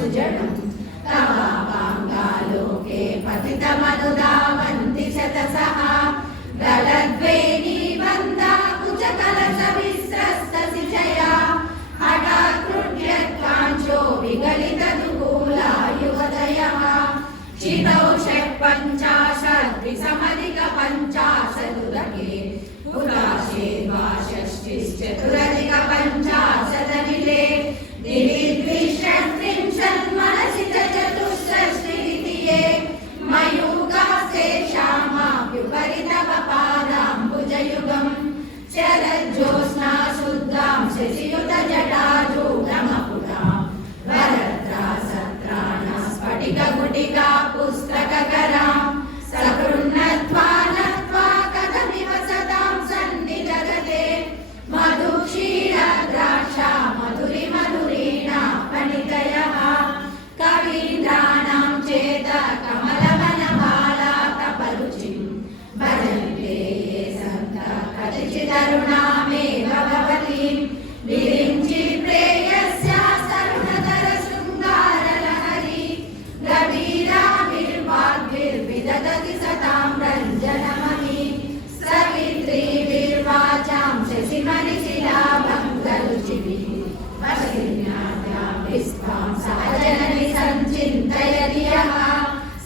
सुजडं तवापाङ्गालोके पतितमनुधावन्ति शतसः गलद्वेणीबन्धा कुचकलशविस्रस्तसिचया हठात्कृड्यत्काञ्चो विगलितदुकूला युवदयः चितौषट्पञ्चाशद्विसमधिकपञ्चाशदुदके उदाशेद्वाषष्टिश्चतुरधिकपञ्चाशदनिले दिविद्विषट्त्रिंशन्मनसि च चतुष्षष्टिरिति ये मयूगास्तेषामाप्युपरि तव पादाम्बुजयुगम् शरज्योत्स्ना शुद्धां शशियुतजटाजूटमपुरां वरद्रा सत्राणा स्फटिकगुटिका पुस्तककरां सकृन्नत्वा नत्वा कथमिव सदां सन्निधगते मधुक्षीरद्राक्षा मधुरिमधुरीणा पणितयः कवीन्द्राणां चेत कमलवनमाला तपरुचिं भजन्ते ये सन्तः कतिचिदरुणामेव भवतीं विरिञ्चि प्रेयस्या तरुणतरशृङ्गारलहरी गभीराभिर्वाग्भिर्विदधति सतां रञ्जनमयी सवित्रीभिर्वाचां शशिमणिशिलाभङ्गरुचिभिः वशिन्याद्याभिस्त्वां सहजननि सञ्चिन्तयति यः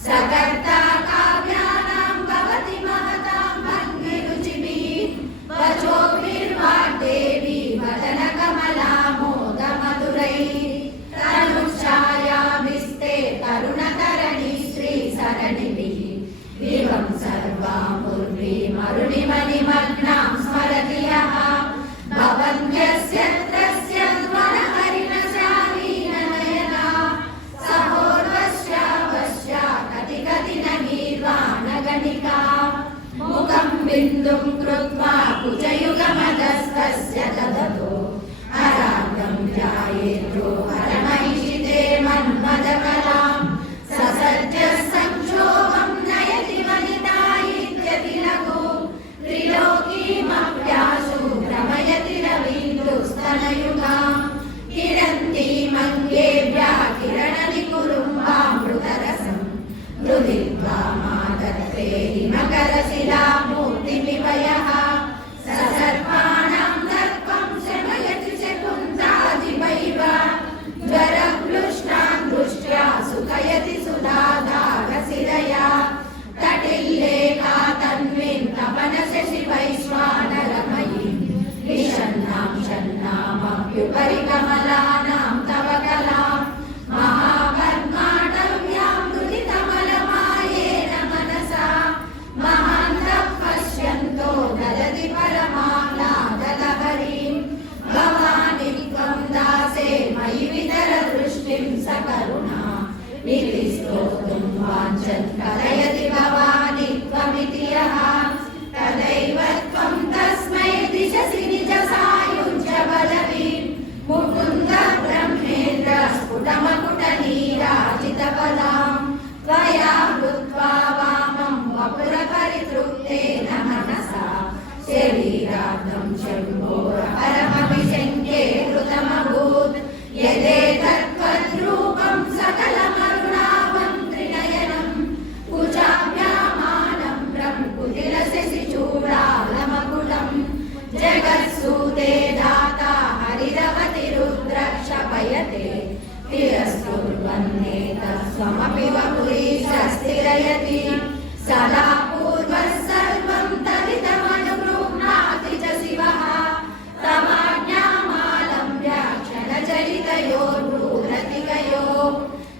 सकर्ता काव्यानां भवति महतां भङ्गिरुचिभिः वचोभिर्वाग्देवी वदनकमलामोदमधुरैः तनुच्छायाभिस्ते तरुणतरणि श्रीसरणिभिः दिवं सर्वामुर्वीमरुणिमनिमग्नां स्मरति यः भवन्त्यस्य त्रस्य ध्वनहरिणशालीननयना सहोर्वश्यावश्या कति न गीर्वाणगणिका मुखं बिन्दुं कृत्वा कुजयुगमदस्तस्य ददतो हरार्दं ध्यायेद्रो हरमहिषिते मन्मदकलां ससर्जः संक्षोभं नयति वनिता इत्यति लघु त्रिलोकीमप्याशु भ्रमयति रवीन्दुस्तनयुगां किरन्तीमङ्गेभ्यः किरणनिकुरुम्बामृतरसं मृदित्वा मादत्ते हिमकरशिलामूर्तिमिव यः ससर्पाणां दर्पं शमयति शकुन्तादिवैव ज्वरप्लुष्टान् दृष्ट्या सुखयति सुधाधारशिरया तटिल्लेखा तन्वीं तपनशशिवैश्वानरमयीं विषण्णां षण्णामप्युपरि कमलानां तव कलां महावर्माटव्यां मुदितमलमायेन मनसा महान्तः पश्यन्तो ददति परमाह्लादलहरीं भवानि त्वं दासे मयि वितर दृष्टिं सकरुणा निधिस्तोतुं वाञ्छन् कलयति भवानि त्वमिति यः तदैव त्वं तस्मै दिशसि निजसायुज्यबलवीं मुकुन्द ब्रह्मेन्द्र स्फुटमकुटनीराजितपदां त्वया भूत्वा वामं वपुरपरितृप्तेन मनसा शरीरार्धं शम्भोर परमभिषङ्के कृतमभूत् यदेतत्त्वद्रूपं सकलमरुणाभं त्रिनयनं कुचाभ्यामानम्रं कुटिलशशिचूडालमकुटं जगत्सूते दाता हरिरवतिरुद्रक्षपयते तिरस्कुर्वन्नेतः स्वमपि वपुरीशस्थिरयति सदा पूर्वः सर्वं तदिदमनुगृह्णाति च शिवः तमाज्ञामालम्ब्य क्षणचरितयोर्भूरतिकयोः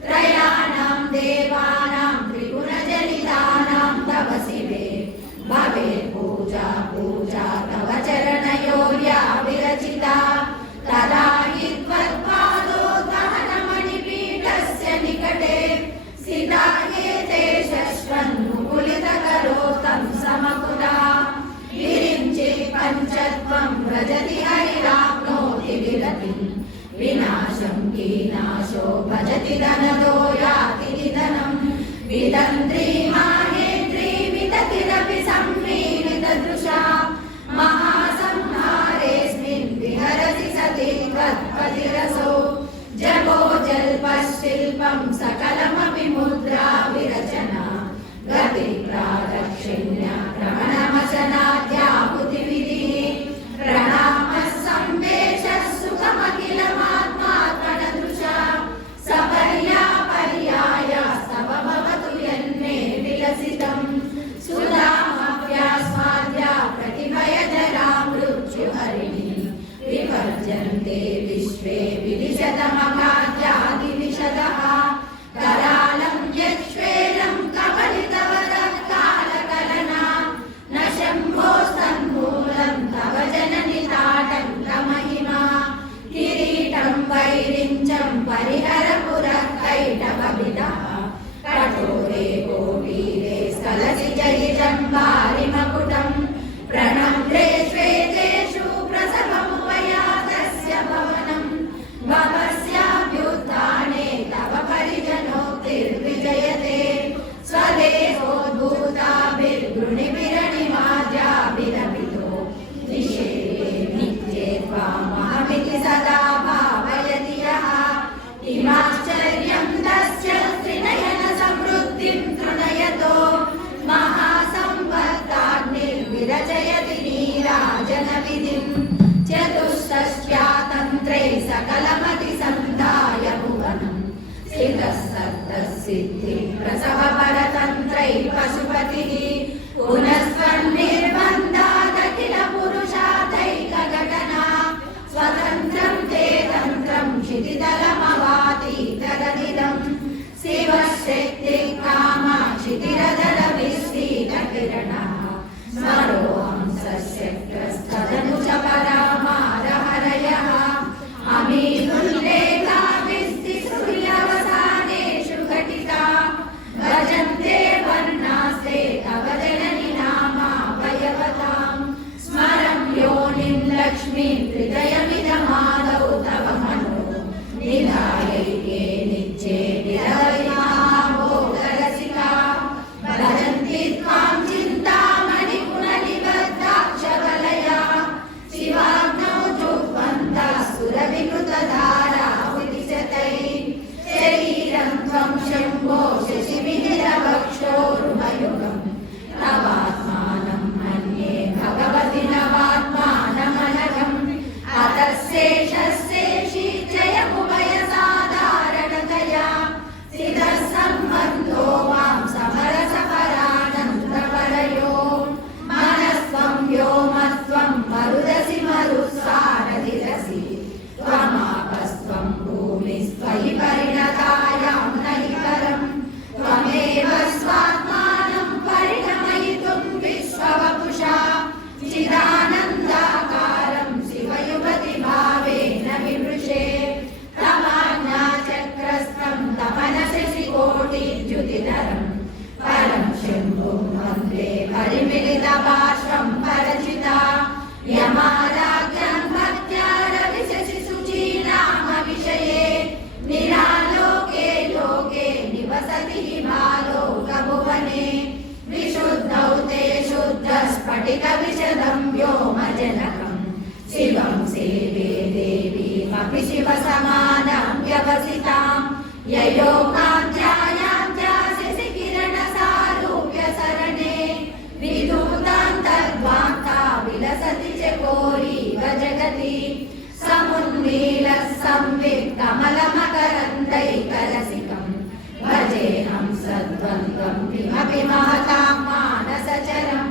त्रयाणां देवानां त्रिगुणजनितानां तव शिवे भवेत् पूजा पूजा तव चरणयोर्या विरचिता तदा हि त्वत्पादोद्वहनमणिपीठस्य निकटे सिता एते शश्वन्मुकुलितकरोतं समकुला विरिञ्चि पञ्चत्वं व्रजति हरिराप्नोति विरतिं विनाशं कीनाशो भजति धनदो याति निधनं विदन्त्री माहेन्द्री विदतिरपि संमीलितदृशा महासंहारेऽस्मिन् विहरति सति त्वत्पतिरसो जगो जल्पश्चिल्प सिद्धि प्रसव परतन्त्रै पशुपतिः पुनस्त्वन्निर्बन्धादखिल पुरुषादैकघटना स्वतन्त्रं ते तन्त्रं क्षितितलमवाति तदनिदं शिवशक्तिकामा क्षितिरधर विस्फीतकिरणा स्मरोऽहं सशक्तस्तदनु च परामारहरयः अमीनुल्लेखाभिस्ति सूर्यावसानेषु घटिता भजन्ते वर्णास्ते तव जननि नामावयवतां स्मरं योनिं लक्ष्मीं हृदयमिदमादौ तव मनो निधायैके नित्ये निरवयिमाभोगरसिका भजन्ति त्वां चिन्तामणि पुननिबद्धाक्षवलया शिवाग्नौ जुह्वन्तः सुरविकृतधारा विदिशतैः शरीरं त्वं शम्भो शशिविनिरवक्षोरुहयुगं तवात्मानं मन्ये भगवति नवात्मानमनघम् अतस्शेषस्येषि जयमुभयसाधारणतया सिद्धः सम्बन्धो मां समरसपरानन्दपरयो मनस्त्वं व्योमस्त्वं मरुदसि मरुत्सारधिरसि त्वमापस्त्वं भूमिस्त्वयि परिणतायां नहि परम् त्वमेव स्वात्मानं परिणमयितुं विश्ववपुषा चिदानन्दाकारं शिवयुगतिभावेन विमृशे तमाज्ञाचक्रस्थं तमनशशिकोटिद्युतिधरं परं शम्भुं वन्दे परिमिलितभाषं परचिता यमाराज्ञं भक्त्या रविशशिशुचीनामविषये निरालोके लोके निवसति हिमालोकभुवने विशुद्धौ ते शुद्धस्फटिकविशदं व्योमजनकं शिवं सेवे देवीमपि शिवसमानं व्यवसितां ययोगाध्यायाध्यासिसि किरणसारूप्यसरणे विधूतां तद्वान्ता विलसति चकोरीव जगति समुन्मीलः संवित्कमलमकरन्दैकरसिकं भजेऽहं सद्वन्द्वं किमपि महतां मानसचरं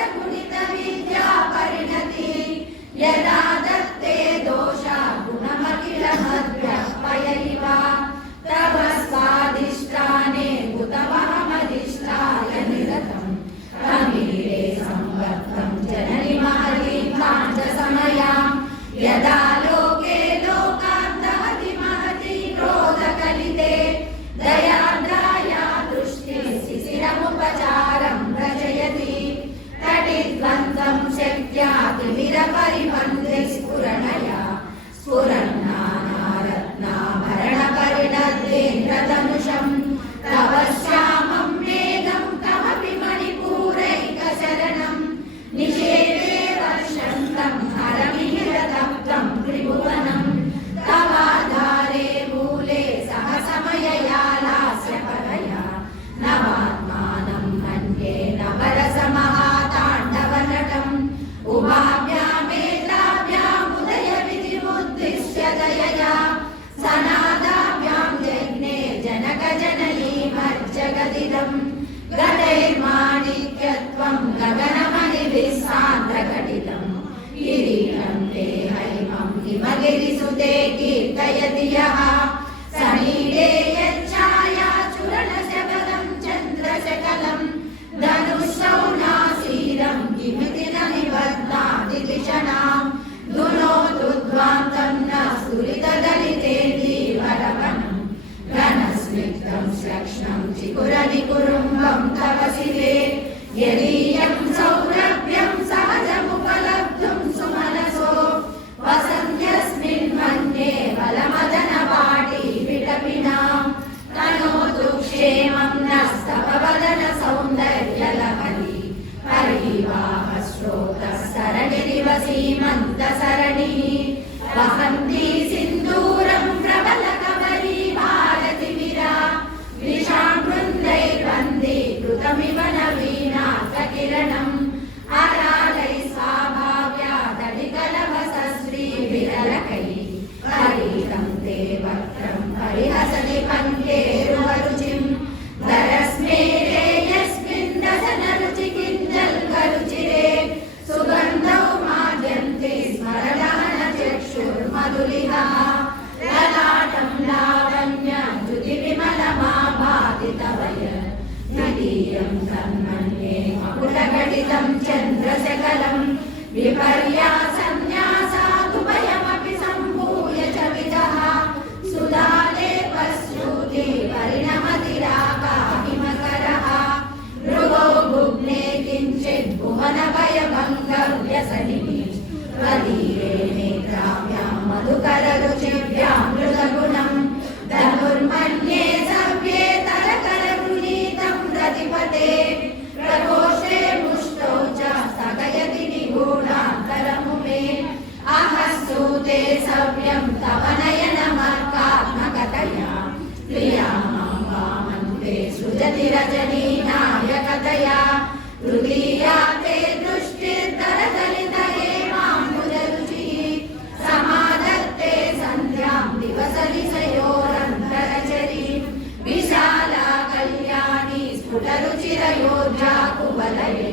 यदालापादष्टादशगुणितविद्या परिणतिः यदा दत्ते दोषा गुणमखिलमद्व्यपयैव तव स्वादिष्टाने कुतमहमधिष्ठाय निरतं प्रमीळे संवर्तं जननि महतीं काञ्चसमयां यदा लोके लोकान्तहति महती क्रोधकलिते दयाद्राया दृष्टिः शिशिरमुपचारं रचयति तटिद्वन्द्वं शक्त्या तिमिरपरिबन्धिस्फुरणया स्फुरन्नानारत्नाभरणपरिणद्वेन्द्रधनुषं तव श्यामं मेघं कमपि मणिपूरैकशरणं निषेवे वर्षन्तं हरमिहिरतप्तं त्रिभुवनं तवाधारे मूले सहसमयया लास्यपरया नवात्मानं मन्ये नवरसमहाताण्डवनटम् उभाभ्यामेताभ्यामुदयविधिमुद्दिश्य दयया सनादाभ्यां जज्ञे जनकजननीमज्जगदिदं गदैर्माणिक्यत्वं गगनमणिभिः सान्द्रघटितं किरीटं ते हैमं हिमगिरिसुते कीर्तयति यः समीरे यच्छायाचूरणशबलं चन्द्रशकलं धनुःशौनासीरं किमिति न निबध्नाति दिशणां दुनोतुध्वान्तं न स्फुरितदलितेन्दीवरवनं घनस्निग्धं श्लक्ष्णं चिकुरनिकुरुम्बं तव शिवे यदीयं सौरभ्यं सहजमुपलब्धुं सुमनसो वसन्त्यस्मिन् मन्ये बलमदनवाटी विटपिनां तनोतु क्षेमं नस्तव वदन सौन्दर्यलहरी परिवाहस्रोतः सरणिरिव सीमन्तसरणिः वहन्ती सिन्दूरं प्रबलकवरी भारतिविरा विशाबृन्दैर्वन्दीकृतमिव नवीनाथकिरणम् अरालैः स्वाभाव्यादलिकलभसश्रीविरलकैः हरितं ते वक्त्रं विदितं चन्द्रशकलं विपर्यासन्न्यासादुभयमपि सम्भूय च विदः सुधालेपस्यूते परिणमतिराकाहिमकरः भृगो भुग्ने किञ्चित् भुवनभयभङ्गव्यसनिनि प्रदीरे नेत्राभ्यां मधुकररुचिभ्यां मृदगुणं धनुर्मन्ये सव्ये तरकरगुणीतं प्रतिपते प्रकोष्ठे मुष्टौ च स्थगयति निगूढान्तरमुमे अहस्तूते सव्यं तव नयनमर्कात्मकतया प्रिया मां वामन्ते सृजति रजनीनायकतया तृतीया ते दृष्टिर्दरदलितये माम्बुजरुचिः समाधत्ते सन्ध्यां दिवसनिशयोरन्तरचरी विशाला कल्याणी स्फुटरुचिरयोध्या कुवलये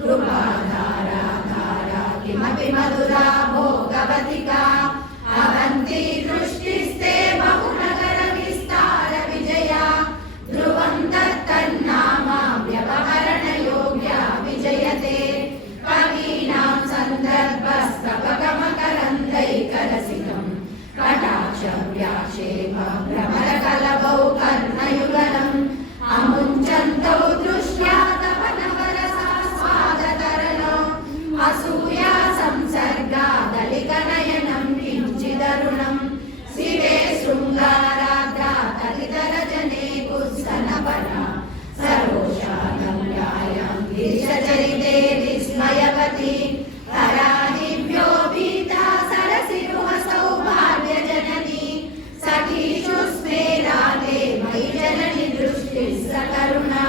कृपाधारा धारा किमपि मधुरा भोगवतिका अवन्ती दृष्टिस्ते बहुनगरविस्तार विजया ध्रुवं तत्तन्नामा व्यवहरणयोग्या विजयते कवीनां सन्दर्भस्तवगमकरन्दैकरसिकं कटाक्षव्याक्षेप भ्रमरकलभौ कर्णयुगलम् अमुञ्चन्तौ दृष्ट्या तव नवरसास्वादतरणो असूया संसर्गा दलितनयनं किञ्चिदरुणं शिवे शृङ्गाराद्रा तलितरजने कुत्सनपरा सरोषानम्यायां गिरिशचरिते विस्मयवती तरादिभ्यो भीता सरसिरुह सौभाग्यजननी सखीषु स्मेरादे मयि जननि दृष्टिः सकरुणा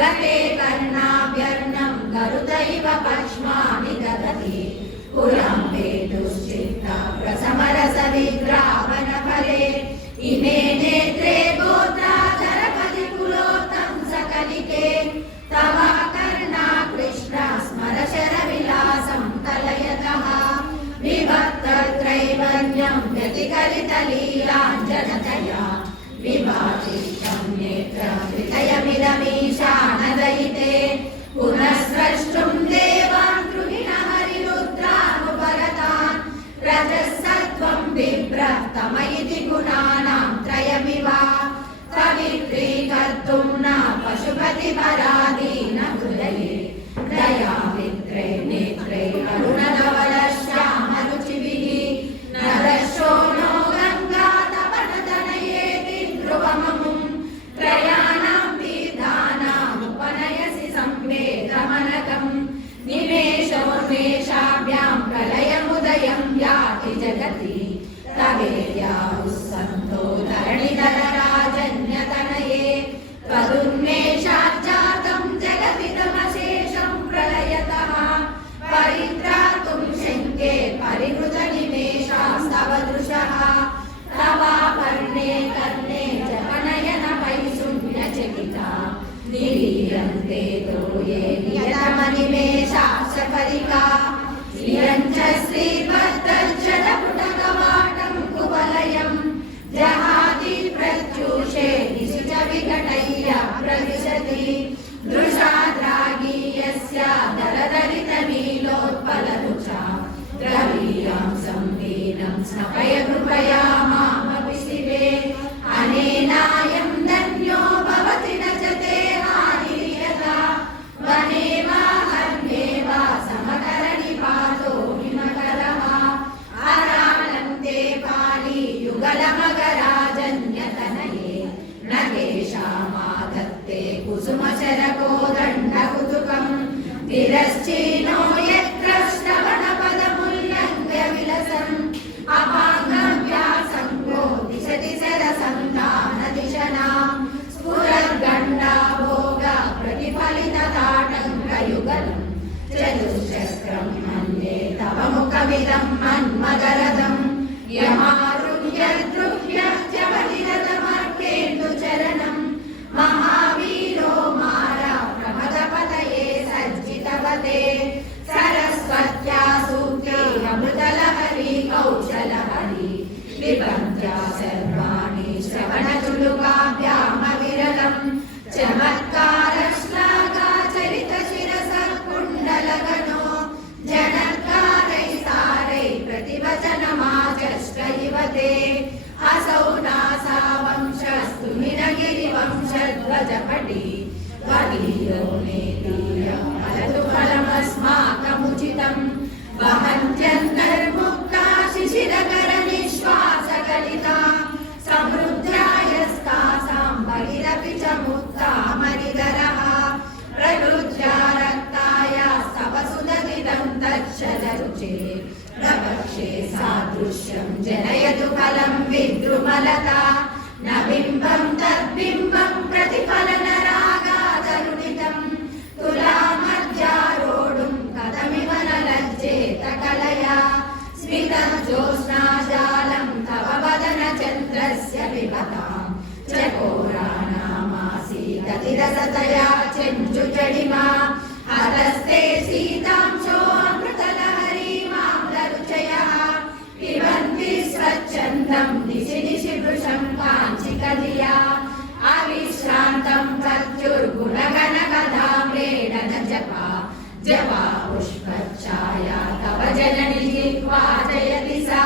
गते कर्णाभ्यर्णं गरुदैव पक्ष्मानि ददति पुरां पेतुश्चित्ता प्रसमरसविग्रावनफले इमे नेत्रे गोत्राधरपदि कुलोत्तं सकलिके तव कर्णा कृष्णा स्मरशरविलासं कलयतः विभक्तत्रैवर्ण्यं व्यतिकलितलीलाञ्जनतया विभातिष्ठं नेत्रवितयमिदमीशानदयिते पुनस्रष्टुं देवान् गृहिणहरिरुद्रानुपरतान् रजःसत्त्वं बिभ्रतमयिति गुणानां त्रयमिव कवित्रीकर्तुं न पशुपतिपराधीन हृदये दयामित्रे नेत्रे अरुणधवलश्यामरुचिभिः नरशो नो गङ्गा तपनतनयेति ध्रुवममुं त्रयाणां तीर्थानामुपनयसि संवेदमनकं निमेषोन्मेषाभ्यां प्रलयमुदयं याति जगति तवेद्याहुस्सन्तो धरणिधरराजन्यतनये त्वदुन्मेषाज्जातं जगतिदमशेषं प्रलयतः परित्रातुं शङ्के परिहृतनिमेषास्तव दृशः तवापर्णे कर्णे जपनयनपैशून्यचकिता निरीयन्ते तोये नियतमनिमेषा सफलिका श्रियञ्च श्रीभद्रजलपुटकवाटं कुवलयं जहाति प्रत्यूषे दिशि च विघटय्य प्रविशति दृशाद्रागी यस्य दरदरितनीलोत्पलरुचा द्रवीयां संवीनं स्नपय कृपया मामपि शिवे अनेनायं धन्यो भवति न च ते हानिर्यथा वने वा हर्म्ये वा समकरणि पातो हिमकरः अराळन्ते पाली युगलमगराजन्यतनये न केषामाधत्ते कुसुमशरकोदण्डकुतुकं तिरश्चीनो यत्र श्रवणपदमुल्लङ्घ्य विलसन् अपाङ्गव्यासङ्गो दिशति सरसन्तानदिशनां स्फुरद्गण्डा भोग प्रतिफलितताटङ्कयुगलं चतुश्चक्रं मन्ये तव मुखमिदं मन्मदरदं यमारुह्यद्रुह्यत्यवनिरतमर्केन्दुचरणं महावीरो मारा प्रमदपतये सज्जितवते सरस्वत्या सूक्ते अमृतलहरी कौशलहरी विपन्त्या सर्वाणि श्रवणचुलुकाभ्यामविरलं चमत्कारश्लाघाचरितशिरसः तच्छलरुचे प्रवक्षे सादृश्यं जनयतु फलं विद्रुमलता न बिम्बं तद्बिम्बं प्रतिफलनरागादरुणितं तुलामध्यारोढुं कथमिव न लज्जेत कलया स्मितं ज्योत्स्नाजालं तव वदनचन्द्रस्य विभतां चकोराणामासीदतिरसतया चञ्चुचडिमा हतस्ते सीतांशो अमृतलहरीमाम्लरुचयः पिबन्ति स्वच्छन्दं निशि निशि वृषं काञ्चिकधिया अविश्रान्तं प्रत्युर्गुणगणकथाम्रेण जपा जपा पुष्पच्छाया तव जननि जिह्वा जयति सा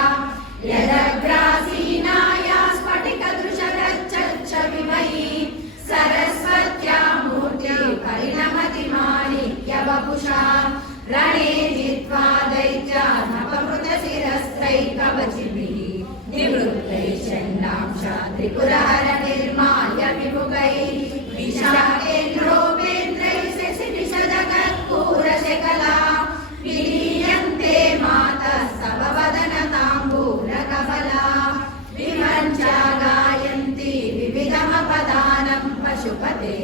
यदग्रासीनाया स्फटिकदृशगच्छच्छविमयी सरस्वत्या मूर्ति परिणमति माणिक्यवपुषा रणे जित्वा दैत्यानपमृतशिरस्त्रैकवचिभिः निवृत्तैः चण्डांशा त्रिपुरहर निर्माल्य विमुखैः विशाखेन्द्रोपेन्द्रैः शशिनिषदकर्पूरशकला विलीयन्ते मातः सबवदनताम्बूलकमला विमञ्चा गायन्ति विविधमपदानं पशुपते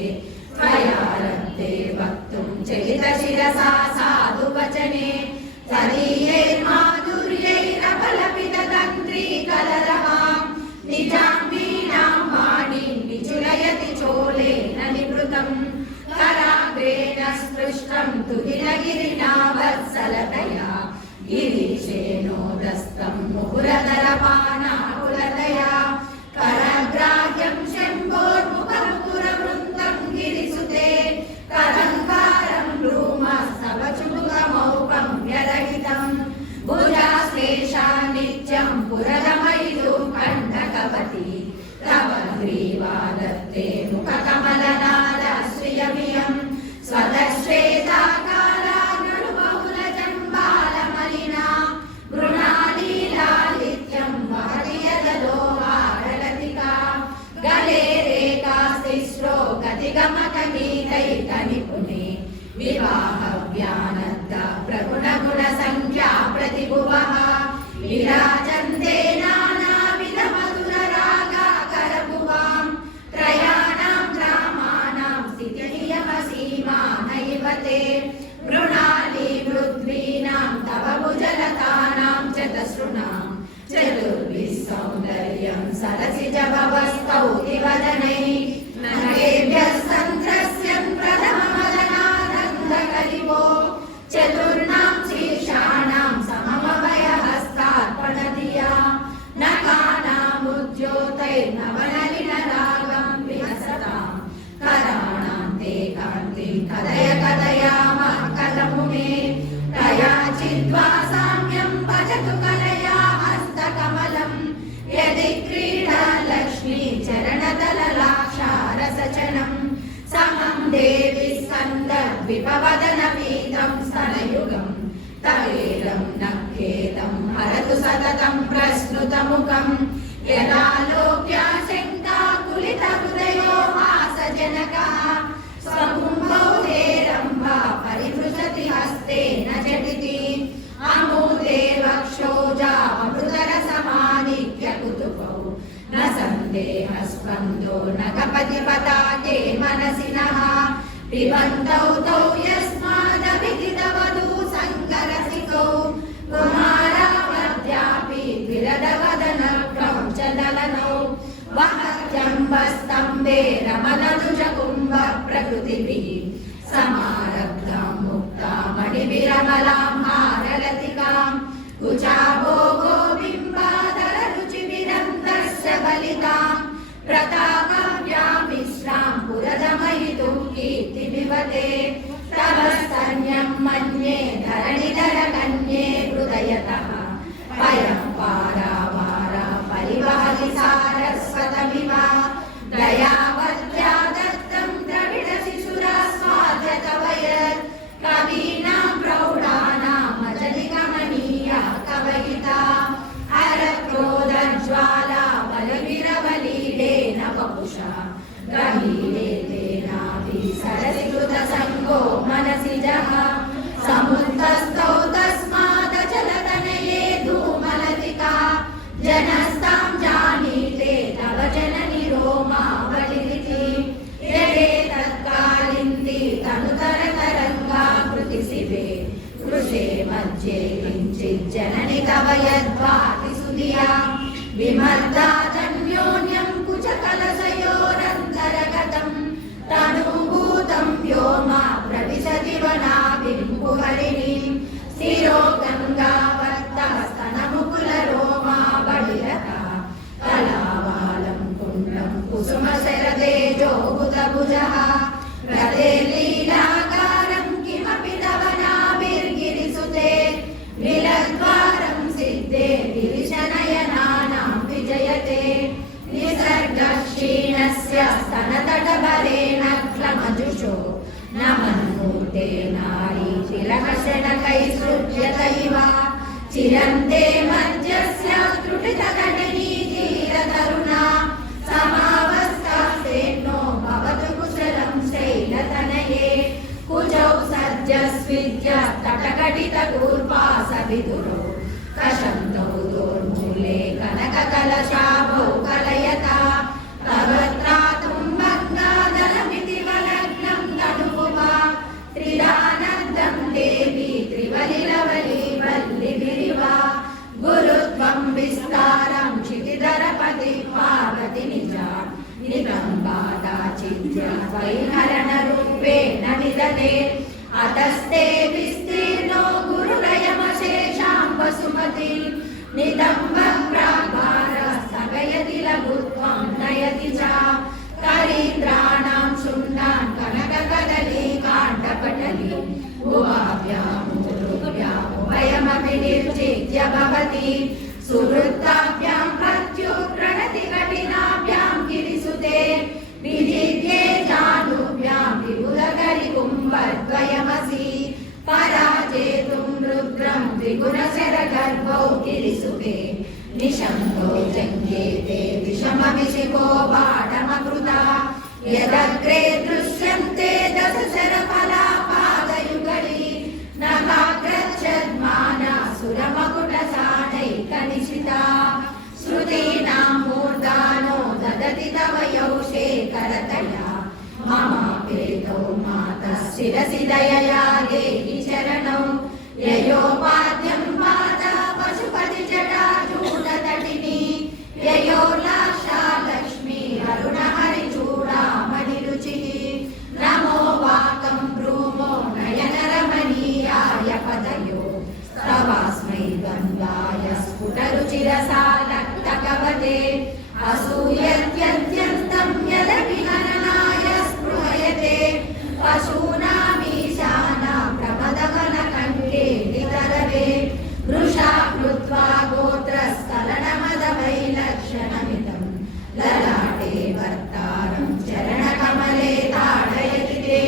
त्वया रक्ते वक्तुं चलितशिरसा साधुवचने तदीयैर्माधुर्यैरपलपिततन्त्रीकलरवां निजां वीणां वाणीं विचुलयति चोलेन निवृतं कराग्रेण स्पृष्टं तुहिनगिरिना वत्सलतया गिरीशेनोदस्तं मुहुरधरपानाकुलतया करग्राह्यं शम्भोर्मुखमुकुरवृन्तं गिरिसुते करङ्कारं भ्रूमस्तवचुमुखमौपं व्यरहितं भुजाश्लेषा नित्यं पुरदमयितु कण्ठकवती तव ग्रीवादत्ते मुखकमलनादश्रियमियं स्वतश्वेताकाला नृबहुलजम्बालमलिना मृणालीलालित्यं वहति यदलोहारलतिका गले रेखास्तिस्रो गतिगमकगीतैकनिपुणे विवाहव्यानद्द प्रगुणगुणसङ्ख्या प्रतिभुवः विराजन्ते नानाविधमधुररागाकरभुवां त्रयाणां ग्रामाणां स्थितिनियमसीमा नैव ते मृणाली पृथ्वीनां तव भुजलतानां चतसृणां चतुर्भिः सौन्दर्यं सरसिजभवस्तौति वदनैः नरेभ्यः सन्त्रस्यं प्रथमवदनानन्दकलिवो चतुर्णां शीर्षाणां सममभयहस्तार्पणधिया नखानामुद्योतैर्नवनलिनरागं विहसतां कराणां ते कान्तिं कदय कदयामः कलमुने तया चिद्वा साम्यं भजतु कलया हस्तकमलं यदि क्रीडा लक्ष्मी चरणतललाक्षारसचनं समं देवि स्कन्दद्विपवदनपीतं स्तनयुगं तवेदं नखेदं हरतु सततं प्रस्नुतमुखं यदालोक्या शङ्काकुलितहृदयो हासजनकः स्वकुम्भौ हेरम्बा परिवृशति हस्तेन झटिति अमूते वक्षोजामृतरसमानिक्यकुतुकौ न सन्देहस्पन्दो न कपतिपताके मनसि नः पिबन्तौ तौ यस्मादभिजितवधू सङ्गरसिकौ कुमारावद्यापि द्विरदवदनक्रौ च दलनौ वहत्यम्बस्तम्भे रमलनुजकुम्भप्रकृतिभिः समारब्धां मुक्तामणिविरमलां हारलतिकां कुचाभोगो बिम्बाधररुचिभिरन्तस्य बलितां प्रतापव्यामिश्रां पुरदमयितुं कीर्तिविवते तव स्तन्यं मन्ये धरणिधरकन्ये हृदयतः पयं पारावारा परिवहति सारस्वतमिव दयावत्या दत्तं द्रविडशिशुरास्वाद्य तव यत् कवीनां प्रौढानामजनिगमनीया कवयिता हरक्रोधज्वाला बलविरवलीडेन वपुषा गभीरे तेनापि सरसिकृतसङ्गो मनसिजः समुद्र किञ्चिज्जननि तव यद्भाति सुधिया विमर्दादन्योन्यं कुचकलशयोरन्तरगतं तनुभूतं व्योमा प्रविशति वनाभिं कुहरिणीं शिरो गङ्गावर्तः स्तनमुकुलरोमा बलिरता कलावालं कुण्डं कुसुमशरतेजो बुधभुजः रथे लीलाकारं किमपि तव नाभिर्गिरिसुते नीलद्वारं सिद्धे गिरिशनयनानां विजयते निसर्गक्षीणस्य स्तनतटबलेन क्लमजुषो न मन्मूर्ते नारी तिलकशनकैसृज्यत इव चिरन्ते मध्यस्य त्रुटितकटिनी धीरतरुणा समावस्थासेनो भवतु कुशलं शैलतनये कुजौ सज्जस्विद्य तटकटितकूर्पासविदुरो कशन्तौ दोर्मूले कनककलशाभौ कलयता तव त्रातुं भग्नादलमिति वलग्नं तनुभुवा त्रिदानन्दं देवी त्रिवलिलवली वल्लिभिरिवा गुरुत्वं विस्तारं क्षितिधरपति पार्वति निजा निगम्बादाचित्य वैहरणरूपेण निदते अतस्ते विस्तीर्णो गुरुलयमशेषां वसुमती निदम्बप्राभार स्थगयति लघुत्वं नयति च करीन्द्राणां शुण्डान् कनककदलीकाण्डपटली उभयमपि निर्जित्य भवति सुहृत्ताभ्यां मृत्युप्रणति कठिनाभ्यां गिरिसुते विजित्ये जानुभ्यां विबुधकरिकुम्भद्वयमसि पराजेतुं रुद्रं द्विगुणशरगर्भौ गिरिसुते निशम्तो जङ्घेते विषमविशिखो बाणमकृता यदग्रे दृश्यन्ते दशशरफलापादयुगली नभाग्रच्छद्माना सुरमकुटसानैकनिशिता श्रुतीनां मूर्धानो ददति तव यौषे करतया ममापेतौ मातः शिरसि दयया देहि चरणौ ययोपाद्यं पादः पशुपतिजटाचूडतटिनी ययोर्लाक्षा लक्ष्मी अरुणहरिचूडामणिरुचिः नमो वाकं भ्रूमो नयनरमणीयाय पदयो तवास्मै गन्धाय स्फुटरुचिरसालक्तकवते असूयत्यत्यन्तं यदभिहननाय स्पृहयते पशूनामीशाना प्रमदवनकण्ठे नितरवे वृषा कृत्वा गोत्रस्खलनमदवैलक्षणमिदं ललाटे वर्तारं चरणकमले ताडयति ते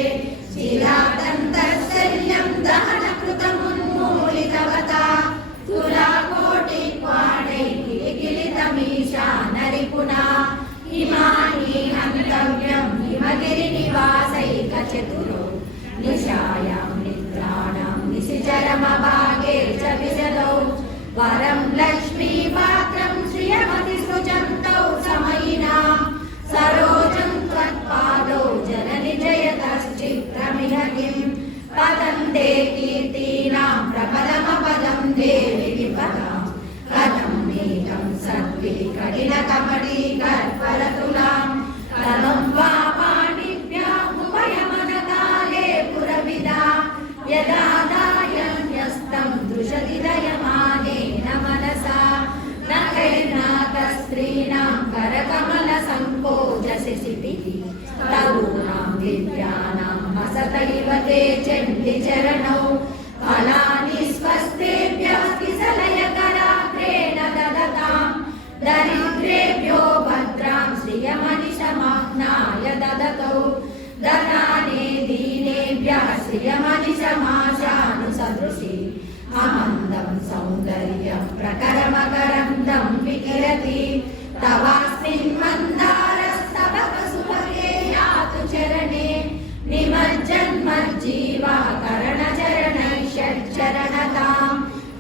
शिलादन्तशल्यं दहनकृतमुन्मूलितवता तुलाकोटिक्वाणैः किलिकिलितमीशा नरिपुना हिमानि हन्तव्यं हिमगिरिनिवासैकचतुरो निशायां निद्राणां निशिचरमभागे च विशदौ वरं लक्ष्मीपात्रं श्रियमतिसृजन्तौ समयिना सरोजं त्वत्पादौ जननि जयतश्चित्रमिह किं पतन्ते कीर्तीनां प्रबलमपदं देवि विपदां कथं मेघं सद्भिः कठिनकमलीकर्परतुलां कथं वा पाणिभ्यामुभयमनकाले पुरविदा यदा दायन्यस्तं दृशति दयमानेन मनसा नखैर्नाकस्त्रीणां करकमलसङ्कोजसि शिपिः तरूणां दिव्यानां हसतैव ते चण्डिचरणौ फलानि स्वस्तेभ्यः किसलयकराग्रेण ददतां दरिद्रेभ्यो भद्रां श्रियमनिशमाह्नाय ददतौ ददाने दीनेभ्यः श्रियमनिशमाशानुसदृशी अमन्दं सौन्दर्यं प्रकरमकरन्दं विकिरति तवास्मिन् मन्दारस्तवकसुभगे यातु चरणे निमज्जन्मज्जीवः करणचरणैः षट्चरणतां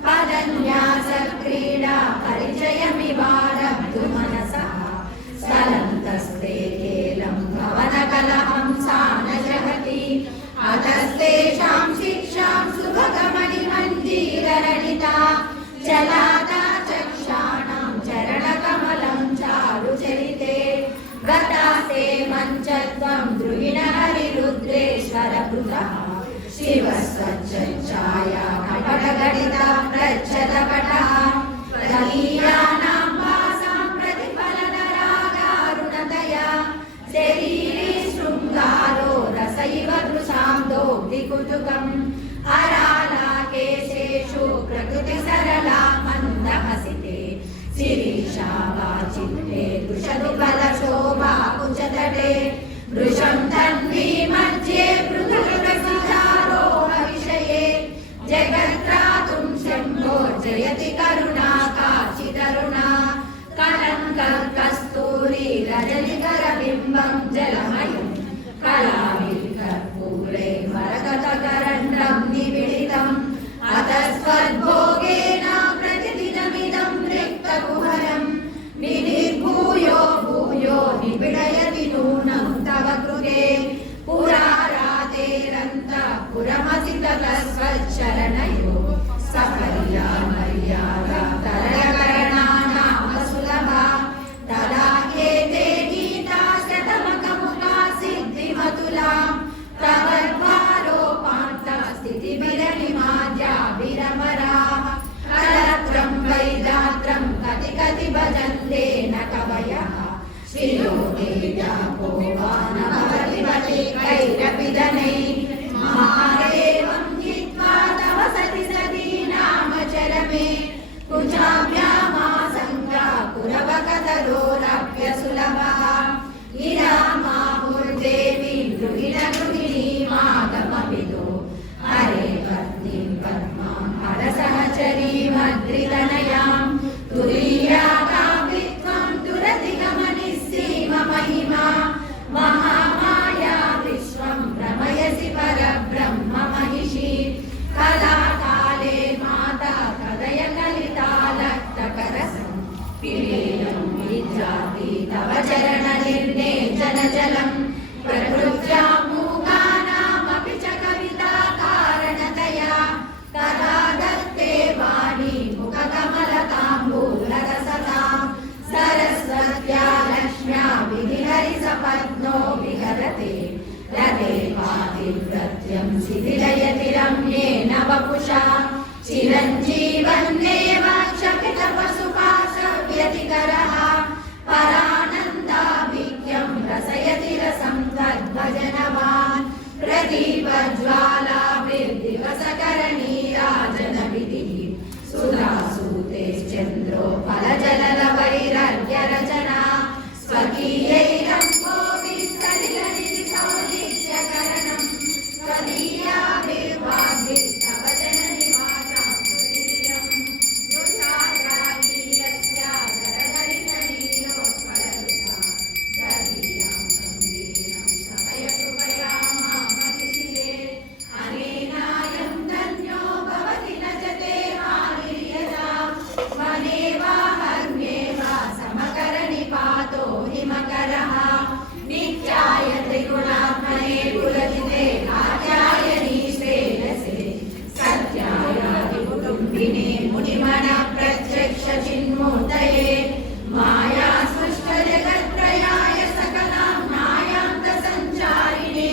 पदन्यासक्रीडा परिचयमिवारब्धु मनसः स्थलन्तस्ते केलं भवनकलहं सा न जगति अतस्तेषां शिक्षां सुभगमणिमञ्जीररणि कविता चलाता चक्षाणां चरणकमलं चारुचरिते गतास्ते मञ्चत्वं द्रुहिणहरिरुद्रेश्वरभृतः शिवस्वच्छाया कपटघटिता प्रच्छदपटः प्रलीयानां भासां प्रतिफलनरागारुणतया शरीरे शृङ्गारो रसैव वृषां दोग्धिकुतुकम् अरालाकेशेषु प्रकृतिसरला मन्दहसिते शिरीषा वाचित्ते वृषदुबलशोभा कुचतटे वृषं तन्वी मध्ये पृथुरसितारोहविषये जगत्रातुं शम्भोर्जयति करुणा काचिदरुणा कलङ्कस्तूरी रजनिकरबिम्बं जलमयं कलाविकर्पूरे मरकतकरण्डं निबिडितम् अतस्त्वद्भोगेन प्रतिदिनमिदं रिक्तकुहरं विनिर्भूयो भूयो निबिडयति नूनं तव कृते पुरारातेरन्तपुरमसि ततस्त्वच्चरणयो सफल्या मर्यादा तरलकरणानाम सुलभा तदा एते गीता शतमकमुखा सिद्धिमतुला प्रवर्भारोपान्तस्थितिविरलिमाद्याभिरमराः कलत्रं वैदात्रं कति कति भजन्ते न कवयः श्रियोगेयापो वा न भवति वटिकैरपिदनैः महादेवं हित्वा तव सति सती नाम चरमे कुजाभ्यामासङ्गा कुरवकतरोरप्यसुलभः गिरामाहुर्देवी गृहिणगृहिणीमागमविदो हरे पत्नीं पद्मां हरसहचरीमद्रितनयां तुरीयाकाव्यत्वं दुरधिगमनिस्सीममहिमा महामाया विश्वं भ्रमयसि परब्रह्म महिषी कलाकाले माता कदय कलितालक्तकरसं पिलीनं विद्यापि तव चरणनिर्नेचनजलं प्रकृत्या मूकानामपि च कविताकारणतया तदा दत्ते वाणी मुखकमलताम्बूलरसतां सरस्वत्या लक्ष्म्या विधिहरिसपत्नो विहरते रते पातिव्रत्यं शिथिलयति रम्येन वपुषा चिरञ्जीवन्नेव क्षपितपशुपाशव्यतिकरः परानन्दाभिज्ञं रसयति रसं तद्भजनवान् प्रदीपज्वालाभिर्दिवसकरणीराजनविधिः सुधासूतेश्चन्द्रो फलजललवैरर्घ्यरचना स्वकीयैरम्भोभिस्सलिलनिधि सौलिच्यकरणं स्वदीयाभिर्वाग्भिस्तव जननिवासां सुदीर्यं वृषाद्रागीयस्य दरदलितलीलोत्पलरुचा ददीयां सन्दीनं सभयकृपया मामतिशिले अनेनायं धन्यो भवति न च ते हानिर्यदा वने वा हर्म्ये वा समकरनिपातो हिमकरः नित्याय त्रिगुणात्मने पुरजिते आचार्यनी श्रेयसे सत्यायादिकुटुम्बिने मुनिमनः प्रत्यक्षचिन्मूर्तये माया सृष्टजगत्त्रयाय सकलां मायान्तसञ्चारिणे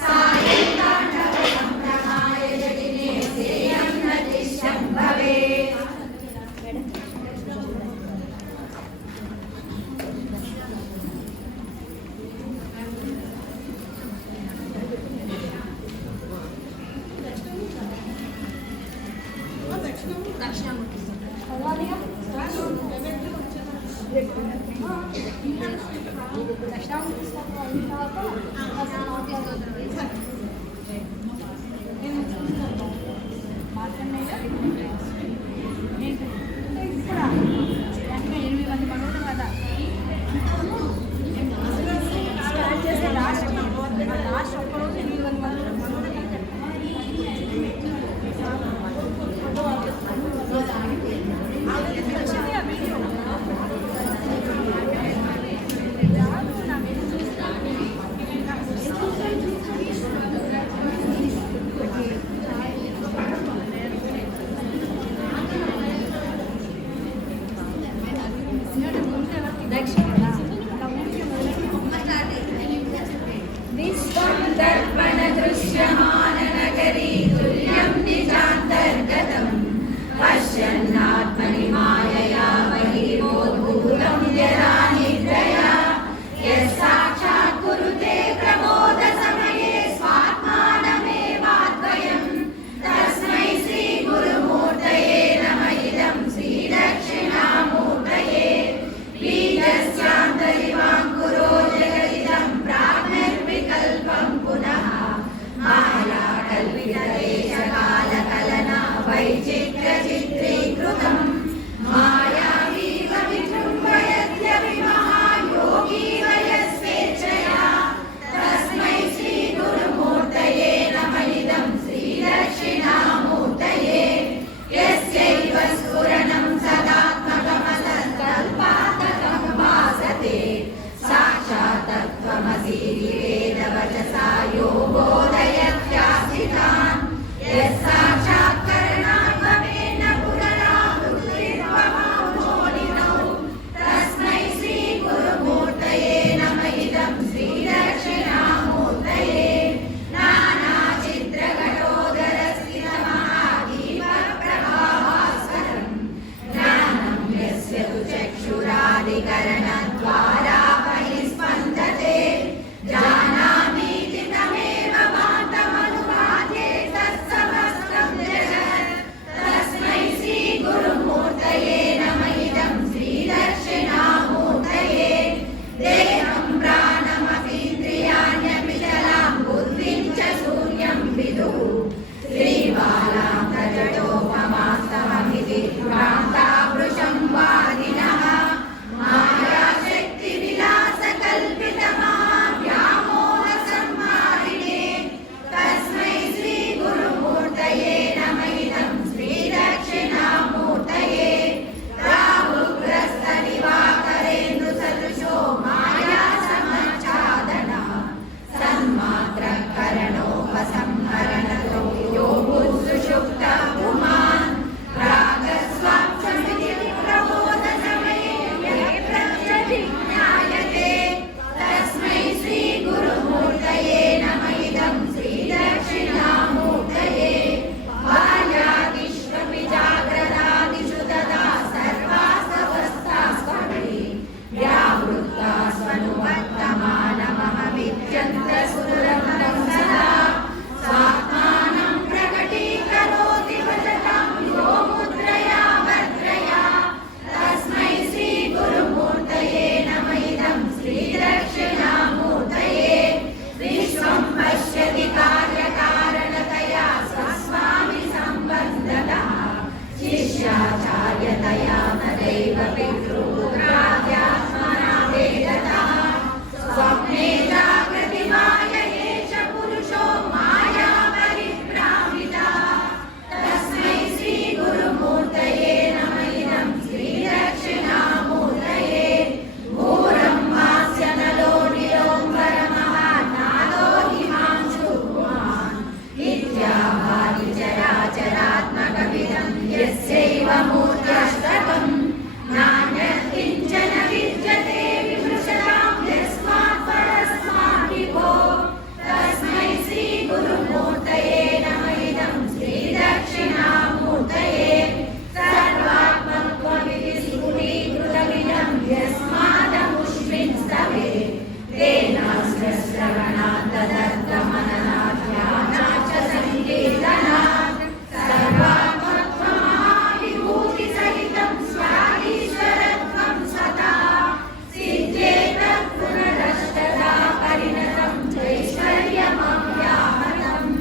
सायन्ताण्डवसम्भ्रमाय जटिने सेयं नतिशम्भवे तया तदैव पितृपुत्राद्यात्मना वेदतः स्वप्ने जागृति मायये च पुरुषो माया परिभ्रामितः तस्मै श्री गुरुमूर्तये नमः इदं श्री दक्षिणामूर्तये घोरं हास्य नलो निलोम्बरमः नालो हिमांशुमान् इत्याभाति चराचरात्मकमिदं यस्यैव मूर्त्यष्टकं नान्यत् किञ्चन विद्यते विमृशतां यस्मात् परस्मात् विभो तस्मै श्री गुरुमूर्तये नमः इदं श्री दक्षिणामूर्तये सर्वात्मत्वमिति स्फुटीकृतमिदं यस्मादमुष्मिन् स्तवे तेन श्रवणात् तदर्थमननात् ध्यानात् च सङ्कीर्तनात् सर्वात्मत्वमहाविभूतिसहितं स्वाधीश्वरत्वं सदा सिद्धेत पुनरष्टदा परिणतं चैश्वर्यमव्याहतम्।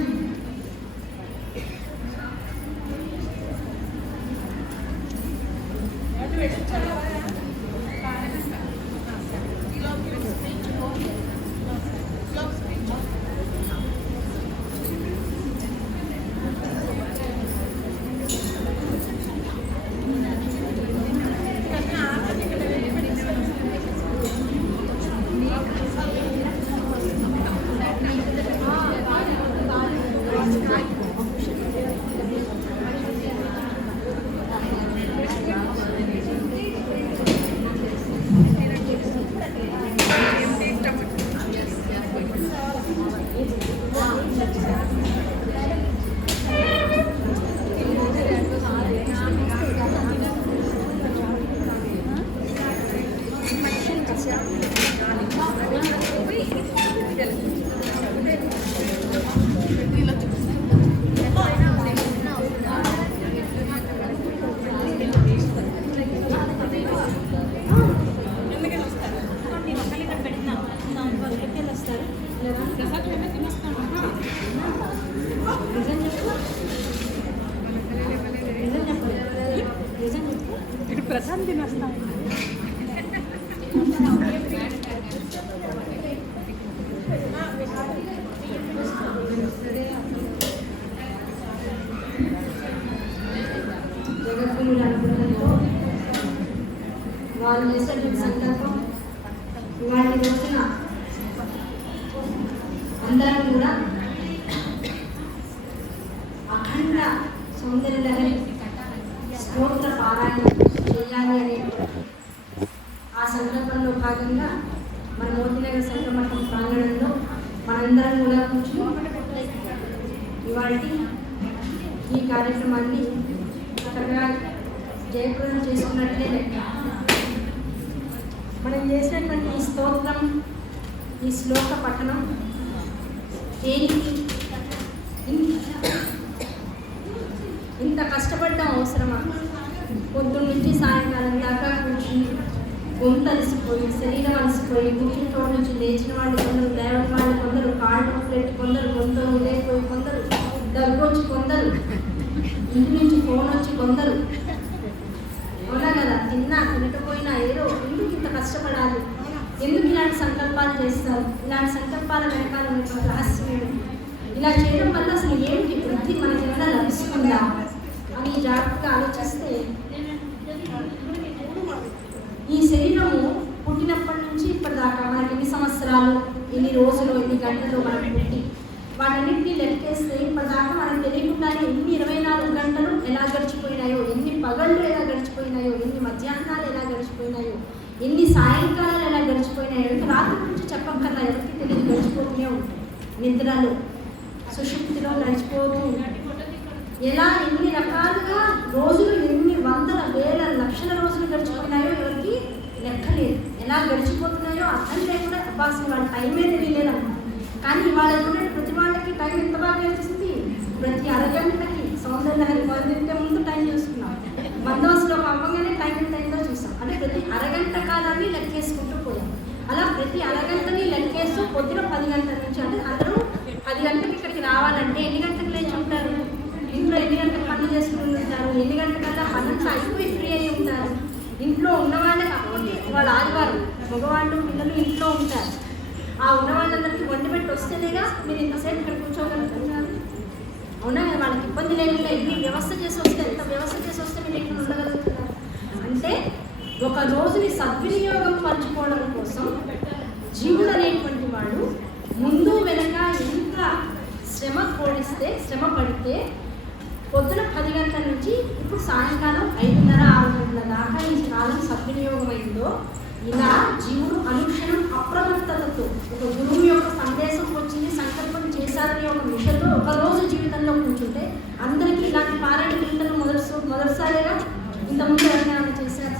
ప్రశాంతి తినేస్తాం. జగద్గురుల అనుగ్రహంతో వాళ్ళు చేసేటువంటి సంకల్పం ఇవాళ రోజున అందరం కూడా అఖండ సౌందర్యలహరి స్తోత్ర పారాయణం చేయాలి అనే ఆ సంకల్పంలో భాగంగా మన మోతినగర్ సంక్రమఠం ప్రాంగణంలో మనందరం కూడా కూర్చుని ఇవాళ ఈ కార్యక్రమాన్ని చక్కగా జయప్రదం చేసుకున్నట్లే లెక్క. మనం చేసినటువంటి ఈ స్తోత్రం, ఈ శ్లోక పఠనం దేనికి ఇంత కష్టపడడం అవసరమా? పొద్దున్న నుంచి సాయంకాలం దాకా కూర్చుని గొంతు అలసిపోయి, శరీరం అలసిపోయి, కూర్చుని చోటు నుంచి లేచిన వాళ్ళు కొందరు, లేవని వాళ్ళు కొందరు, కాళ్ళు పెట్టి కొందరు, గొంతు లేకపోయి కొందరు, దగ్గొచ్చి కొందరు, ఇంటి నుంచి ఫోన్ వచ్చి కొందరు, అవునా కదా? తిన్నా తినకపోయినా ఏదో ఎందుకు ఇంత కష్టపడాలి, ఎందుకు ఇలాంటి సంకల్పాలు చేస్తారు, ఇలాంటి సంకల్పాల వెనకాల ఉన్నటువంటి రహస్యం ఏమిటి, ఇలా చేయడం వల్ల అసలు ఏమిటి వృద్ధి మనకి ఏమైనా లభిస్తుందా అని జాగ్రత్తగా ఆలోచిస్తే ఈ శరీరము పుట్టినప్పటి నుంచి ఇప్పటిదాకా మనకి ఎన్ని సంవత్సరాలు, ఎన్ని రోజులు, ఎన్ని గంటలు మనం పుట్టి వాటన్నింటినీ లెక్కేస్తే ఇప్పటిదాకా మనం తెలియకుండానే ఎన్ని 24 గంటలు ఎలా గడిచిపోయినాయో, ఎన్ని పగళ్ళు ఎలా గడిచిపోయినాయో, ఎన్ని మధ్యాహ్నాలు ఎలా గడిచిపోయినాయో, ఎన్ని సాయంకాలాలు ఎలా గడిచిపోయినాయో, ఇంకా రాత్రి గురించి చెప్పక్కర్లా, ఎవరికి తెలియదు, గడిచిపోతూనే ఉంటాయి. నిద్రలో, సుషుప్తిలో గడిచిపోతూ ఎలా ఎన్ని రకాలుగా రోజులు ఎన్ని వందల వేల లక్షల రోజులు గడిచిపోయినాయో ఎవరికి లెక్కలేదు. ఎలా గడిచిపోతున్నాయో అర్థం లేకుండా అబ్బాసిన వాళ్ళ టైమే తెలియలేదన్నమాట. కానీ ఇవాళ చూడండి, ప్రతి వాళ్ళకి టైం ఎంత బాగా తెలిసింది. ప్రతి అరగంటకి సౌందర్యలహరి మొదలెట్టే ముందు టైం చూసుకున్నాం, బందోబస్తులో అవ్వగానే టైం ఎంత అయిందో చూసాం. అంటే ప్రతి అరగంట కాలాన్ని లెక్కేసుకుంటూ పోయాం. అలా ప్రతి అరగంటని లెక్కేస్తూ పొద్దున 10 గంటల నుంచి, అంటే అందరూ 10 గంటలకు ఇక్కడికి రావాలంటే ఎన్ని గంటలకు లేచి ఉంటారు, ఇంట్లో ఎన్ని గంటలకు పనులు చేసుకుని ఉంటారు, ఎన్ని గంటలకల్లా పనంతా అయిపోయి ఫ్రీ అయ్యి ఇంట్లో ఉన్నవాళ్ళే కాకపోతే వాళ్ళ ఆదివారం మగవాళ్ళు పిల్లలు ఇంట్లో ఉంటారు. ఆ ఉన్నవాళ్ళందరికీ వండి పెట్టి వస్తేనేగా మీరు ఇంతసేపు ఇక్కడ కూర్చోగలుగుతున్నారు. అవునా కదా? వాళ్ళకి ఇబ్బంది లేకుండా ఇన్ని వ్యవస్థ చేసి వస్తే ఎంత వ్యవస్థ చేసి వస్తే మీరు ఇక్కడ ఉండగలుగుతున్నారు అంటే ఒక రోజుని సద్వినియోగం పంచుకోవడం కోసం జీవుడు అనేటువంటి వాడు ముందు వెనక ఎంత శ్రమ పడితే పొద్దున 10 గంటల నుంచి ఇప్పుడు సాయంకాలం 5:30-6 గంటల దాకా ఈ కాలం సద్వినియోగమైందో ఇలా జీవుడు అనుక్షణం అప్రమత్తతతో ఒక గురువు యొక్క సందేశం వచ్చింది, సంకల్పం చేశారని ఒక మిషన్లో ఒక రోజు జీవితంలో కూర్చుంటే అందరికీ ఇలాంటి పారాయణ కీర్తనలు మొదటిసారిగా ఇంతకుముందు ఎవరైనా చేశారు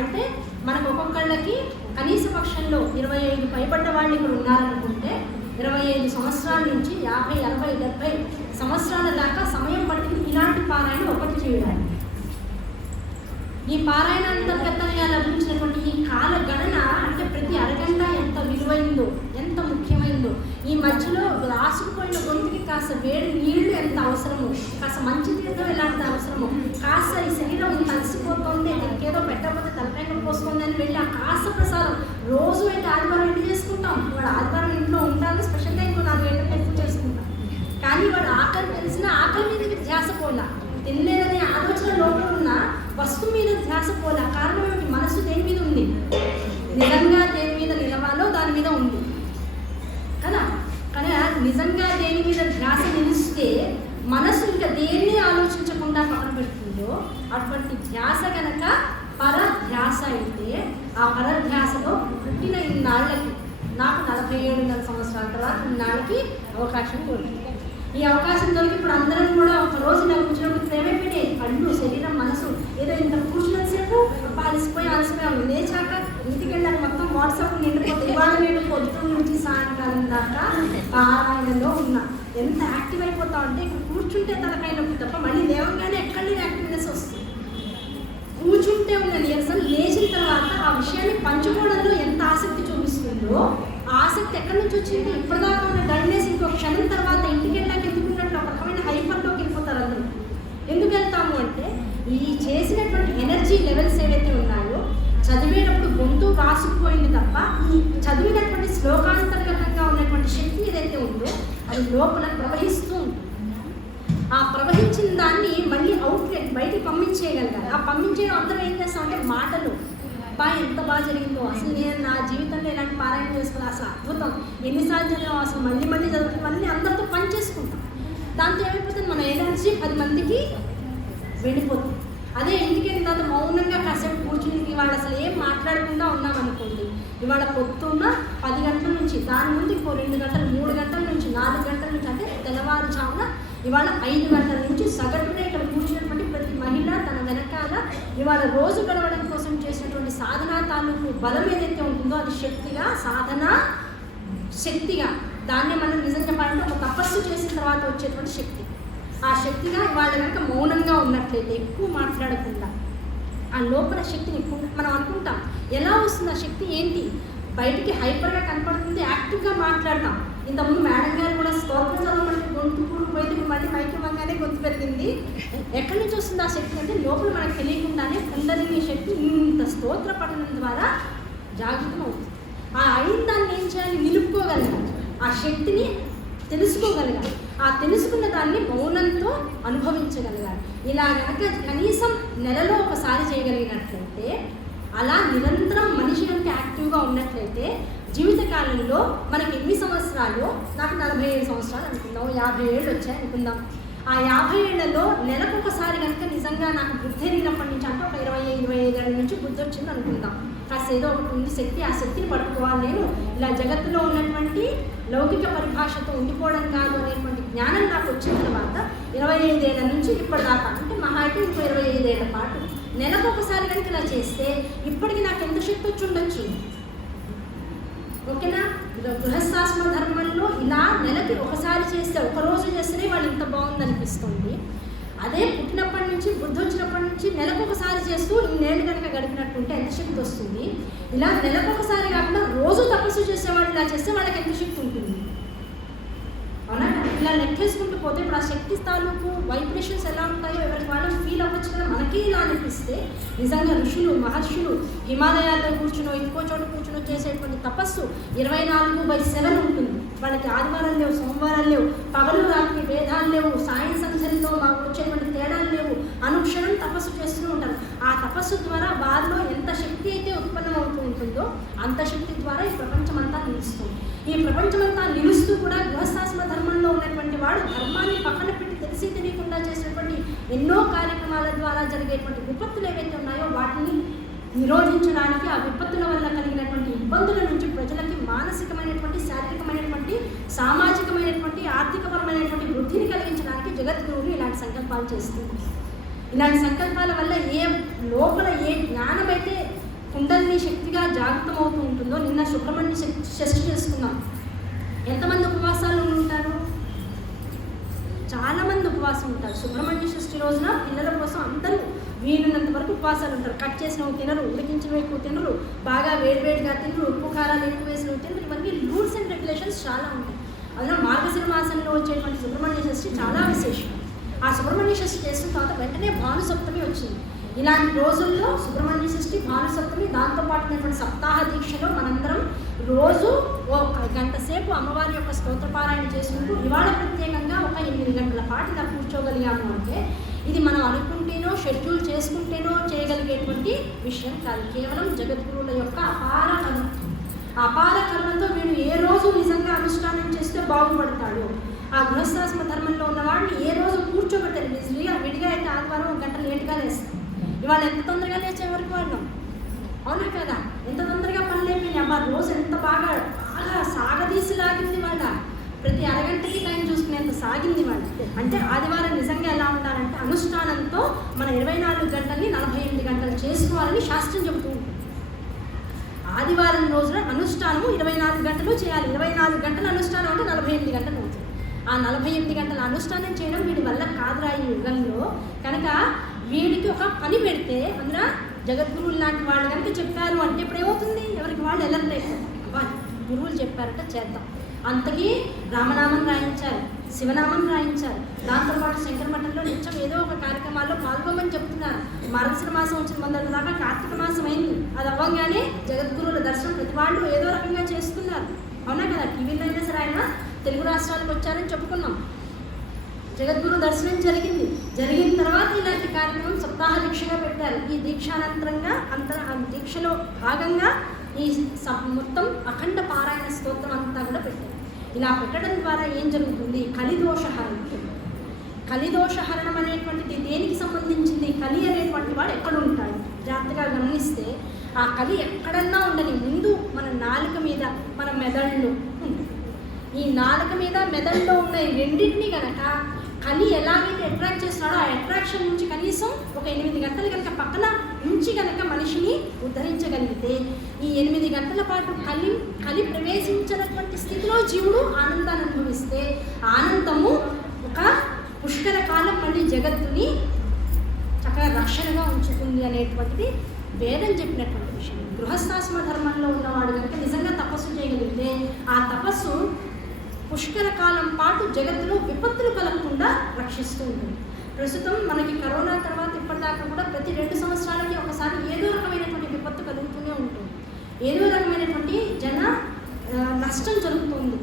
అంటే మనకు ఒక్కొక్కళ్ళకి కనీస పక్షంలో 25 పైబడ్డ వాళ్ళు ఇక్కడ ఉన్నారనుకుంటే 25 సంవత్సరాల నుంచి 50, 60, 70 సంవత్సరాల దాకా సమయం పట్టింది ఇలాంటి పారాయణ ఒకటి చేయడానికి. ఈ పారాయణ అంతర్గతంగా లభించినటువంటి ఈ కాల గణన అంటే ప్రతి అరగంట ఎంత విలువైందో, ఎంత ముఖ్యమైందో, ఈ మధ్యలో రాసుకుపోయిన గొంతుకి కాస్త వేడి నీళ్లు ఎంత అవసరమో, కాస్త మంచి తీర్థం ఎలాంటి అవసరమో, కాస్త ఈ శరీరం కలిసిపోతుంది, ఇంకేదో పెట్టకపోతే తలకాయ పోస్తుంది అని వెళ్ళి ఆ కాస్త ప్రసాదం రోజు అయితే ఆదివారం ఇంటి చేసుకుంటాం. వాడు ఆదివారం ఇంట్లో ఉంటాను స్పెషల్గా ఇంకో 4 గంటలు ఎక్కువ చేసుకుంటాం. కానీ వాడు ఆకలి తెలిసిన ఆకలి మీద ధ్యాస పోలా, తినలేదనే ఆలోచన లోపల ఉన్న వస్తువు మీద ధ్యాస పోలా. కారణం ఏమిటి? మనసు దేని మీద ఉంది? నిజంగా దేని మీద నిలవాలో దాని మీద ఉంది కదా. కానీ నిజంగా దేని మీద ధ్యాస నిలిస్తే మనసు ఇంకా దేన్ని ఆలోచించకుండా పక్కన పెడుతుందో అటువంటి ధ్యాస కనుక పరధ్యాస అయితే ఆ పరధ్యాసలో పుట్టిన ఇన్నాళ్ళకి నాకు 47.5 సంవత్సరాల తర్వాత ఇన్నాళ్ళకి అవకాశం దొరికింది. ఈ అవకాశం దొరికి ఇప్పుడు అందరం కూడా ఒక రోజు నాకు కూర్చున్నప్పుడు ప్రేమైపోయి కళ్ళు శరీరం మనసు ఏదో ఇంత కూర్చున్నంతసేపు అలసిపోయాము. లేచాక ఇంటికి వెళ్ళాక మొత్తం వాట్సాప్ నిండిపోతుంది. ఇవాళ నేను పొద్దున్న నుంచి సాయంకాలం దాకా పారాయణలో ఉన్నా. ఎంత యాక్టివ్ అయిపోతాం అంటే ఇక్కడ కూర్చుంటే తలకాయ నొప్పి తప్ప మళ్ళీ లేవగానే ఎక్కడి యాక్టివ్నెస్ వస్తుంది. కూర్చుంటే ఉన్న నీరసం లేచిన తర్వాత ఆ విషయాన్ని పంచుకోవడంలో ఎంత ఆసక్తి చూపిస్తుందో ఆసక్తి ఎక్కడి నుంచి వచ్చింది? ఇప్పటిదాకా ఉన్న డల్నెస్ ఇంకో క్షణం తర్వాత ఇంటికి వెళ్ళాక ఎందుకున్నట్టు ఒక రకమైన హైపర్లోకి వెళ్ళిపోతారు అందరూ. ఎందుకు వెళ్తాము అంటే ఈ చేసినటువంటి ఎనర్జీ లెవెల్స్ ఏవైతే ఉన్నాయో చదివేటప్పుడు గొంతు రాసుకుపోయింది తప్ప ఈ చదివినటువంటి శ్లోకాంతర్గతంగా ఉన్నటువంటి శక్తి ఏదైతే ఉందో అది లోపల ప్రవహిస్తూ ఉంటుంది. ఆ ప్రవహించిన దాన్ని మళ్ళీ అవుట్లెట్ బయటికి పంపించేయగలగాలి. ఆ పంపించేయడం అందరూ ఏం చేస్తామంటే మాటలు ఎంత బాగా జరిగిందో, అసలు నేను నా జీవితంలో ఇలాంటి పారాయణ చేసుకున్నా, అసలు అద్భుతం, ఎన్నిసార్లు చదివాం, అసలు మళ్ళీ చదువుతాం, మళ్ళీ అందరితో పని చేసుకుంటాం. దాంతో ఏమైపోతుంది? మన ఎనర్జీ 10 మందికి వెళ్ళిపోతుంది. అదే ఇంటికి వెళ్ళిన తర్వాత మౌనంగా కాసేపు కూర్చుని ఇవాళ అసలు ఏం మాట్లాడకుండా ఉన్నామనుకోండి, ఇవాళ పొద్దున్న 10 గంటల నుంచి దాని ముందు ఇంకో 2 గంటలు 3 గంటల నుంచి 4 గంటల నుంచి అంటే తెల్లవారుజామున ఇవాళ 5 గంటల నుంచి సగటున ఇక్కడ కూర్చున్నటువంటి ప్రతి మహిళ తన వెనకాల ఇవాళ రోజు గడవడం కోసం చేసినటువంటి సాధనా తాలూకు బలం ఏదైతే ఉంటుందో అది శక్తిగా, సాధన శక్తిగా, దాన్నే మనం నిజం చెప్పాలంటే ఒక తపస్సు చేసిన తర్వాత వచ్చేటువంటి శక్తి. ఆ శక్తిగా ఇవాళ కనుక మౌనంగా ఉన్నట్లయితే ఎక్కువ మాట్లాడకుండా ఆ లోపల శక్తిని మనం అనుకుంటాం. ఎలా వస్తుంది ఆ శక్తి? ఏంటి? బయటికి హైపర్గా కనపడుతుంది, యాక్టివ్గా మాట్లాడతాం. ఇంతకుముందు మేడం గారు కూడా స్తోత్రం చదవమంటే గొంతు కూడిపోయింది, ఇప్పుడు మళ్ళీ మైకి వంగానే గొంతు పెరిగింది. ఎక్కడి నుంచి వస్తుంది ఆ శక్తి అంటే లోపల మనకు తెలియకుండానే కుండలిని శక్తి ఇంత స్తోత్ర పఠనం ద్వారా జాగృతం అవుతుంది. ఆ అయిన దాన్ని ఏం చేయాలి? నిలుపుకోగలగాలి, ఆ శక్తిని తెలుసుకోగలగాలి, ఆ తెలుసుకున్న దాన్ని మౌనంతో అనుభవించగలగాలి. ఇలా కనుక కనీసం నెలలో ఒకసారి చేయగలిగినట్లయితే, అలా నిరంతరం మనిషి కనుక యాక్టివ్గా ఉన్నట్లయితే జీవితకాలంలో మనకి ఎన్ని సంవత్సరాలు? నాకు 47 సంవత్సరాలు అనుకుందాం, 50 ఏళ్ళు వచ్చాయి అనుకుందాం. ఆ 50 ఏళ్లలో నెలకొకసారి కనుక నిజంగా నాకు బుద్ధి ఎరిగినప్పటి నుంచి అంటే ఒక 25 ఏళ్ళ నుంచి బుద్ధి వచ్చింది అనుకుందాం. కాస్త ఏదో ఒకటి ఉంది శక్తి, ఆ శక్తిని పట్టుకోవాలి, నేను ఇలా జగత్తులో ఉన్నటువంటి లౌకిక పరిభాషతో ఉండిపోవడం కాదు అనేటువంటి జ్ఞానం నాకు వచ్చిన తర్వాత 25 ఏళ్ళ నుంచి ఇప్పటిదాకా అంటే మహా అయితే ఇంకో 25 ఏళ్ల పాటు నెలకొకసారి కనుక ఇలా చేస్తే ఇప్పటికి నాకు ఎంత శక్తి వచ్చి ఉండొచ్చు? ఓకేనా? గృహస్థాశ్రమ ధర్మంలో ఇలా నెలకి ఒకసారి చేస్తే, ఒకరోజు చేస్తేనే వాళ్ళు ఇంత బాగుంది అనిపిస్తుంది. అదే పుట్టినప్పటి నుంచి బుద్ధి వచ్చినప్పటి నుంచి నెలకొకసారి చేస్తూ ఇన్నేళ్ళు కనుక గడిపినట్టుంటే ఎంత శక్తి వస్తుంది? ఇలా నెలకొకసారి కాకుండా రోజు తపస్సు చేసేవాళ్ళు ఇలా చేస్తే వాళ్ళకి ఎంత శక్తి ఉంటుంది? అవునా? ఇలా లెక్కేసుకుంటూ పోతే ఇప్పుడు ఆ శక్తి తాలూకు వైబ్రేషన్స్ ఎలా ఉంటాయో ఎవరికి వాళ్ళు ఫీల్ అవ్వచ్చు కదా. మనకి ఇలా అనిపిస్తే నిజంగా ఋషులు మహర్షులు హిమాలయాల్లో కూర్చునో ఇంకో చోట కూర్చునో చేసేటువంటి తపస్సు 24/7 ఉంటుంది. వాళ్ళకి ఆదివారం లేవు, సోమవారాలు లేవు, పగలు రాత్రి భేదాలు లేవు, సాయం సంధ్యలతో మాకు వచ్చేటువంటి తేడాలు లేవు, అనుక్షణం తపస్సు చేస్తూ ఉంటారు. ఆ తపస్సు ద్వారా వారిలో ఎంత శక్తి అయితే ఉత్పన్నం అవుతూ ఉంటుందో అంత శక్తి ద్వారా ఈ ప్రపంచమంతా నిలుస్తుంది. ఈ ప్రపంచమంతా నిలుస్తూ కూడా గృహస్థాశ్రమ ధర్మంలో ఉన్నటువంటి వాడు ధర్మాన్ని పక్కన పెట్టి తెలిసి తెలియకుండా చేసినటువంటి ఎన్నో కార్యక్రమాల ద్వారా జరిగేటువంటి విపత్తులు ఏవైతే ఉన్నాయో వాటిని నిరోధించడానికి, ఆ విపత్తుల వల్ల కలిగినటువంటి ఇబ్బందుల నుంచి ప్రజలకి మానసికమైనటువంటి, శారీరకమైనటువంటి, సామాజికమైనటువంటి, ఆర్థికపరమైనటువంటి వృద్ధిని కలిగించడానికి జగద్గురువులు ఇలాంటి సంకల్పాలు చేస్తుంది. ఇలాంటి సంకల్పాల వల్ల లోపల ఏ జ్ఞానమైతే కుండలిని శక్తిగా జాగృతమవుతూ ఉంటుందో, నిన్న సుబ్రహ్మణ్య షష్ఠి చేసుకున్నాం. ఎంతమంది ఉపవాసాలు ఉంటారు? చాలామంది ఉపవాసం ఉంటారు. సుబ్రహ్మణ్య షష్ఠి రోజున పిల్లల కోసం అందరూ వీలున్నంత వరకు ఉపవాసాలు ఉంటారు. కట్ చేసినవి తినరు, ఉడికించినవి ఎక్కువ తినరు, బాగా వేడివేడిగా తినరు, ఉప్పు కారాలు ఎక్కువ వేసినవి తినరు. ఇవన్నీ రూల్స్ అండ్ రెగ్యులేషన్స్ చాలా ఉంటాయి. అందులో మార్గశిర మాసంలో వచ్చేటువంటి సుబ్రహ్మణ్య షష్ఠి చాలా విశేషం. ఆ సుబ్రహ్మణ్య షష్ఠి చేసిన తర్వాత వెంటనే భానుసప్తమి వచ్చింది. ఇలాంటి రోజుల్లో సుబ్రహ్మణ్య షష్ఠి, భానుసప్తమి, దాంతోపాటు ఉన్నటువంటి సప్తాహ దీక్షలో మనందరం రోజు ఒక గంట సేపు అమ్మవారి యొక్క స్తోత్రపారాయణ చేసుకుంటూ ఇవాళ ప్రత్యేకంగా ఒక 8 గంటల పాటు ఇలా కూర్చోగలిగాము అంటే ఇది మనం అనుకుంటేనో షెడ్యూల్ చేసుకుంటేనో చేయగలిగేటువంటి విషయం కాదు. కేవలం జగద్గురువుల యొక్క అపార కరుణ. అపార కరుణతో వీడు ఏ రోజు నిజంగా అనుష్ఠానం చేస్తే బాగుపడతాడు. ఆ గృహస్థాశ్రమ ధర్మంలో ఉన్న వాడిని ఏ రోజు కూర్చోబెట్టారు. విడిగా అయితే ఆదివారం 1 గంట లేట్గా లేస్తాం. ఇవాళ ఎంత తొందరగా లేచే వరకు వాళ్ళం, అవునా కదా? ఎంత తొందరగా పనులు అయిపోయినాయి. అబ్బా రోజు ఎంత బాగా సాగదీసి లాగింది వాళ్ళ. ప్రతి అరగంటకి టైం చూసుకునేంత సాగింది వాళ్ళ. అంటే ఆదివారం నిజంగా ఎలా ఉండాలంటే అనుష్ఠానంతో మన 24 గంటల్ని 48 గంటలు చేసుకోవాలని శాస్త్రం చెబుతూ ఉంటుంది. ఆదివారం రోజున అనుష్ఠానము 24 గంటలు చేయాలి. 24 గంటల అనుష్ఠానం అంటే 48 గంటలు అవుతుంది. ఆ 48 గంటల అనుష్ఠానం చేయడం వీడి వల్ల కాదురా ఈ యుగంలో. కనుక వీడికి ఒక పని పెడితే అందులో జగద్గురువులు లాంటి వాళ్ళు కనుక చెప్పారు అంటే ఇప్పుడు ఏమవుతుంది? ఎవరికి వాళ్ళు వెళ్ళట్లేదు. అబ్బా గురువులు చెప్పారట చేద్దాం. అంతకీ రామనామం రాయించారు, శివనామం రాయించారు. దాంతోపాటు శంకర మఠంలో నిత్యం ఏదో ఒక కార్యక్రమాల్లో పాల్గొమని చెప్తున్నారు. మార్గశిర మాసం వచ్చిన మొదటి దాకా కార్తీక మాసం అయింది. అది అవ్వగానే జగద్గురువుల దర్శనం ప్రతి వాళ్ళు ఏదో రకంగా చేస్తున్నారు, అవునా కదా? టీవీలో అయినా సరే ఆయన తెలుగు రాష్ట్రాలకు వచ్చారని చెప్పుకున్నాం. జగద్గురు దర్శనం జరిగిన తర్వాత ఇలాంటి కార్యక్రమం సప్తాహ దీక్షగా పెట్టారు. ఈ దీక్షానంతరంగా దీక్షలో భాగంగా ఈ మొత్తం అఖండ పారాయణ స్తోత్రం అంతా కూడా పెట్టారు. ఇలా పెట్టడం ద్వారా ఏం జరుగుతుంది? కలిదోషహరణం. కలిదోషహరణం అనేటువంటిది దేనికి సంబంధించింది? కలి అనేటువంటి వాడు ఎక్కడ ఉంటాడు? జాగ్రత్తగా గమనిస్తే ఆ కలి ఎక్కడన్నా ఉండని ముందు మన నాలుక మీద, మన మెదళ్ళు ఉంటుంది. ఈ నాలుక మీద మెదడులో ఉన్న రెండింటినీ కనుక కలి ఎలాగైతే అట్రాక్ట్ చేస్తున్నాడో ఆ అట్రాక్షన్ నుంచి కనీసం ఒక 8 గంటలు కనుక పక్కన ఉంచి కనుక మనిషిని ఉద్ధరించగలిగితే ఈ 8 గంటల పాటు కలి ప్రవేశించినటువంటి స్థితిలో జీవుడు ఆనందాన్ని అనుభవిస్తే ఆనందము ఒక పుష్కర కాలం మళ్ళీ జగత్తుని చక్కగా రక్షణగా ఉంచుతుంది అనేటువంటిది వేదం చెప్పినటువంటి విషయం. గృహస్థాశ్రమ ధర్మంలో ఉన్నవాడు కనుక నిజంగా తపస్సు చేయగలిగితే ఆ తపస్సు పుష్కర కాలం పాటు జగత్తులో విపత్తులు కలగకుండా రక్షిస్తూ ఉంటుంది. ప్రస్తుతం మనకి కరోనా తర్వాత ఇప్పటిదాకా కూడా ప్రతి 2 సంవత్సరాలకి ఒకసారి ఏదో రకమైనటువంటి విపత్తు కలుగుతూనే ఉంటుంది. ఏదో రకమైనటువంటి నష్టం జరుగుతుంది,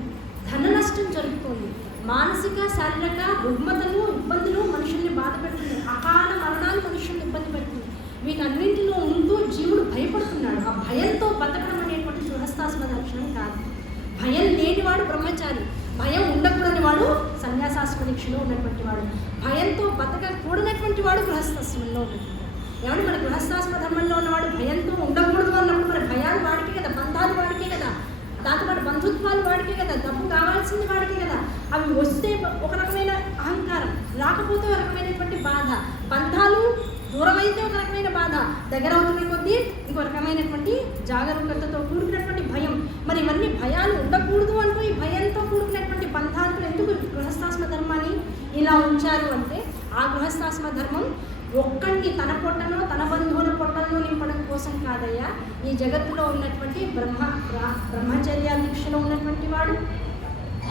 ధన నష్టం జరుగుతుంది, మానసిక శారీరక రుగ్మతలు ఇబ్బందులు మనుషుల్ని బాధ పెడుతుంది, అకాల మరణాలు మనుషుల్ని ఇబ్బంది పెడుతుంది. వీటన్నింటిలో ఉంటూ జీవుడు భయపడుతున్నాడు. ఆ భయంతో బతకడం అనేటువంటి గృహస్థాశ్రమ లక్షణం కాదు. భయం లేనివాడు బ్రహ్మచారి, భయం ఉండకూడని వాడు సన్యాసాశ్రమ దీక్షలో ఉన్నటువంటి వాడు, భయంతో బతకకూడనటువంటి వాడు గృహస్థాశ్రమంలో ఉన్నటువంటి వాడు. ఏమంటే మన గృహస్థాశ్రమ ధర్మంలో ఉన్నవాడు భయంతో ఉండకూడదు అన్నప్పుడు మరి భయాలు వాడికే కదా, బంధాలు వాడికే కదా, దాంతోపాటు బంధుత్వాలు వాడికే కదా, డబ్బు కావాల్సింది వాడికే కదా. అవి వస్తే ఒక రకమైన అహంకారం, రాకపోతే ఒక రకమైనటువంటి బాధ, బంధాలు దూరమైతే ఒక రకమైన బాధ, దగ్గర అవుతున్న కొద్దీ ఇంకో రకమైనటువంటి జాగరూకతతో కూడుకున్నటువంటి భయం. మరి ఇవన్నీ భయాలు ఉండకూడదు అంటూ ఈ భయంతో కూడుకున్నటువంటి బంధాలతో ఎందుకు గృహస్థాశ్రమ ధర్మాన్ని ఇలా ఉంచారు అంటే ఆ గృహస్థాశ్రమ ధర్మం ఒక్కడిని తన పొట్టనో తన బంధువుల పొట్టలను నింపడం కోసం కాదయ్యా. ఈ జగత్తులో ఉన్నటువంటి బ్రహ్మచర్య దీక్షలో ఉన్నటువంటి వాడు,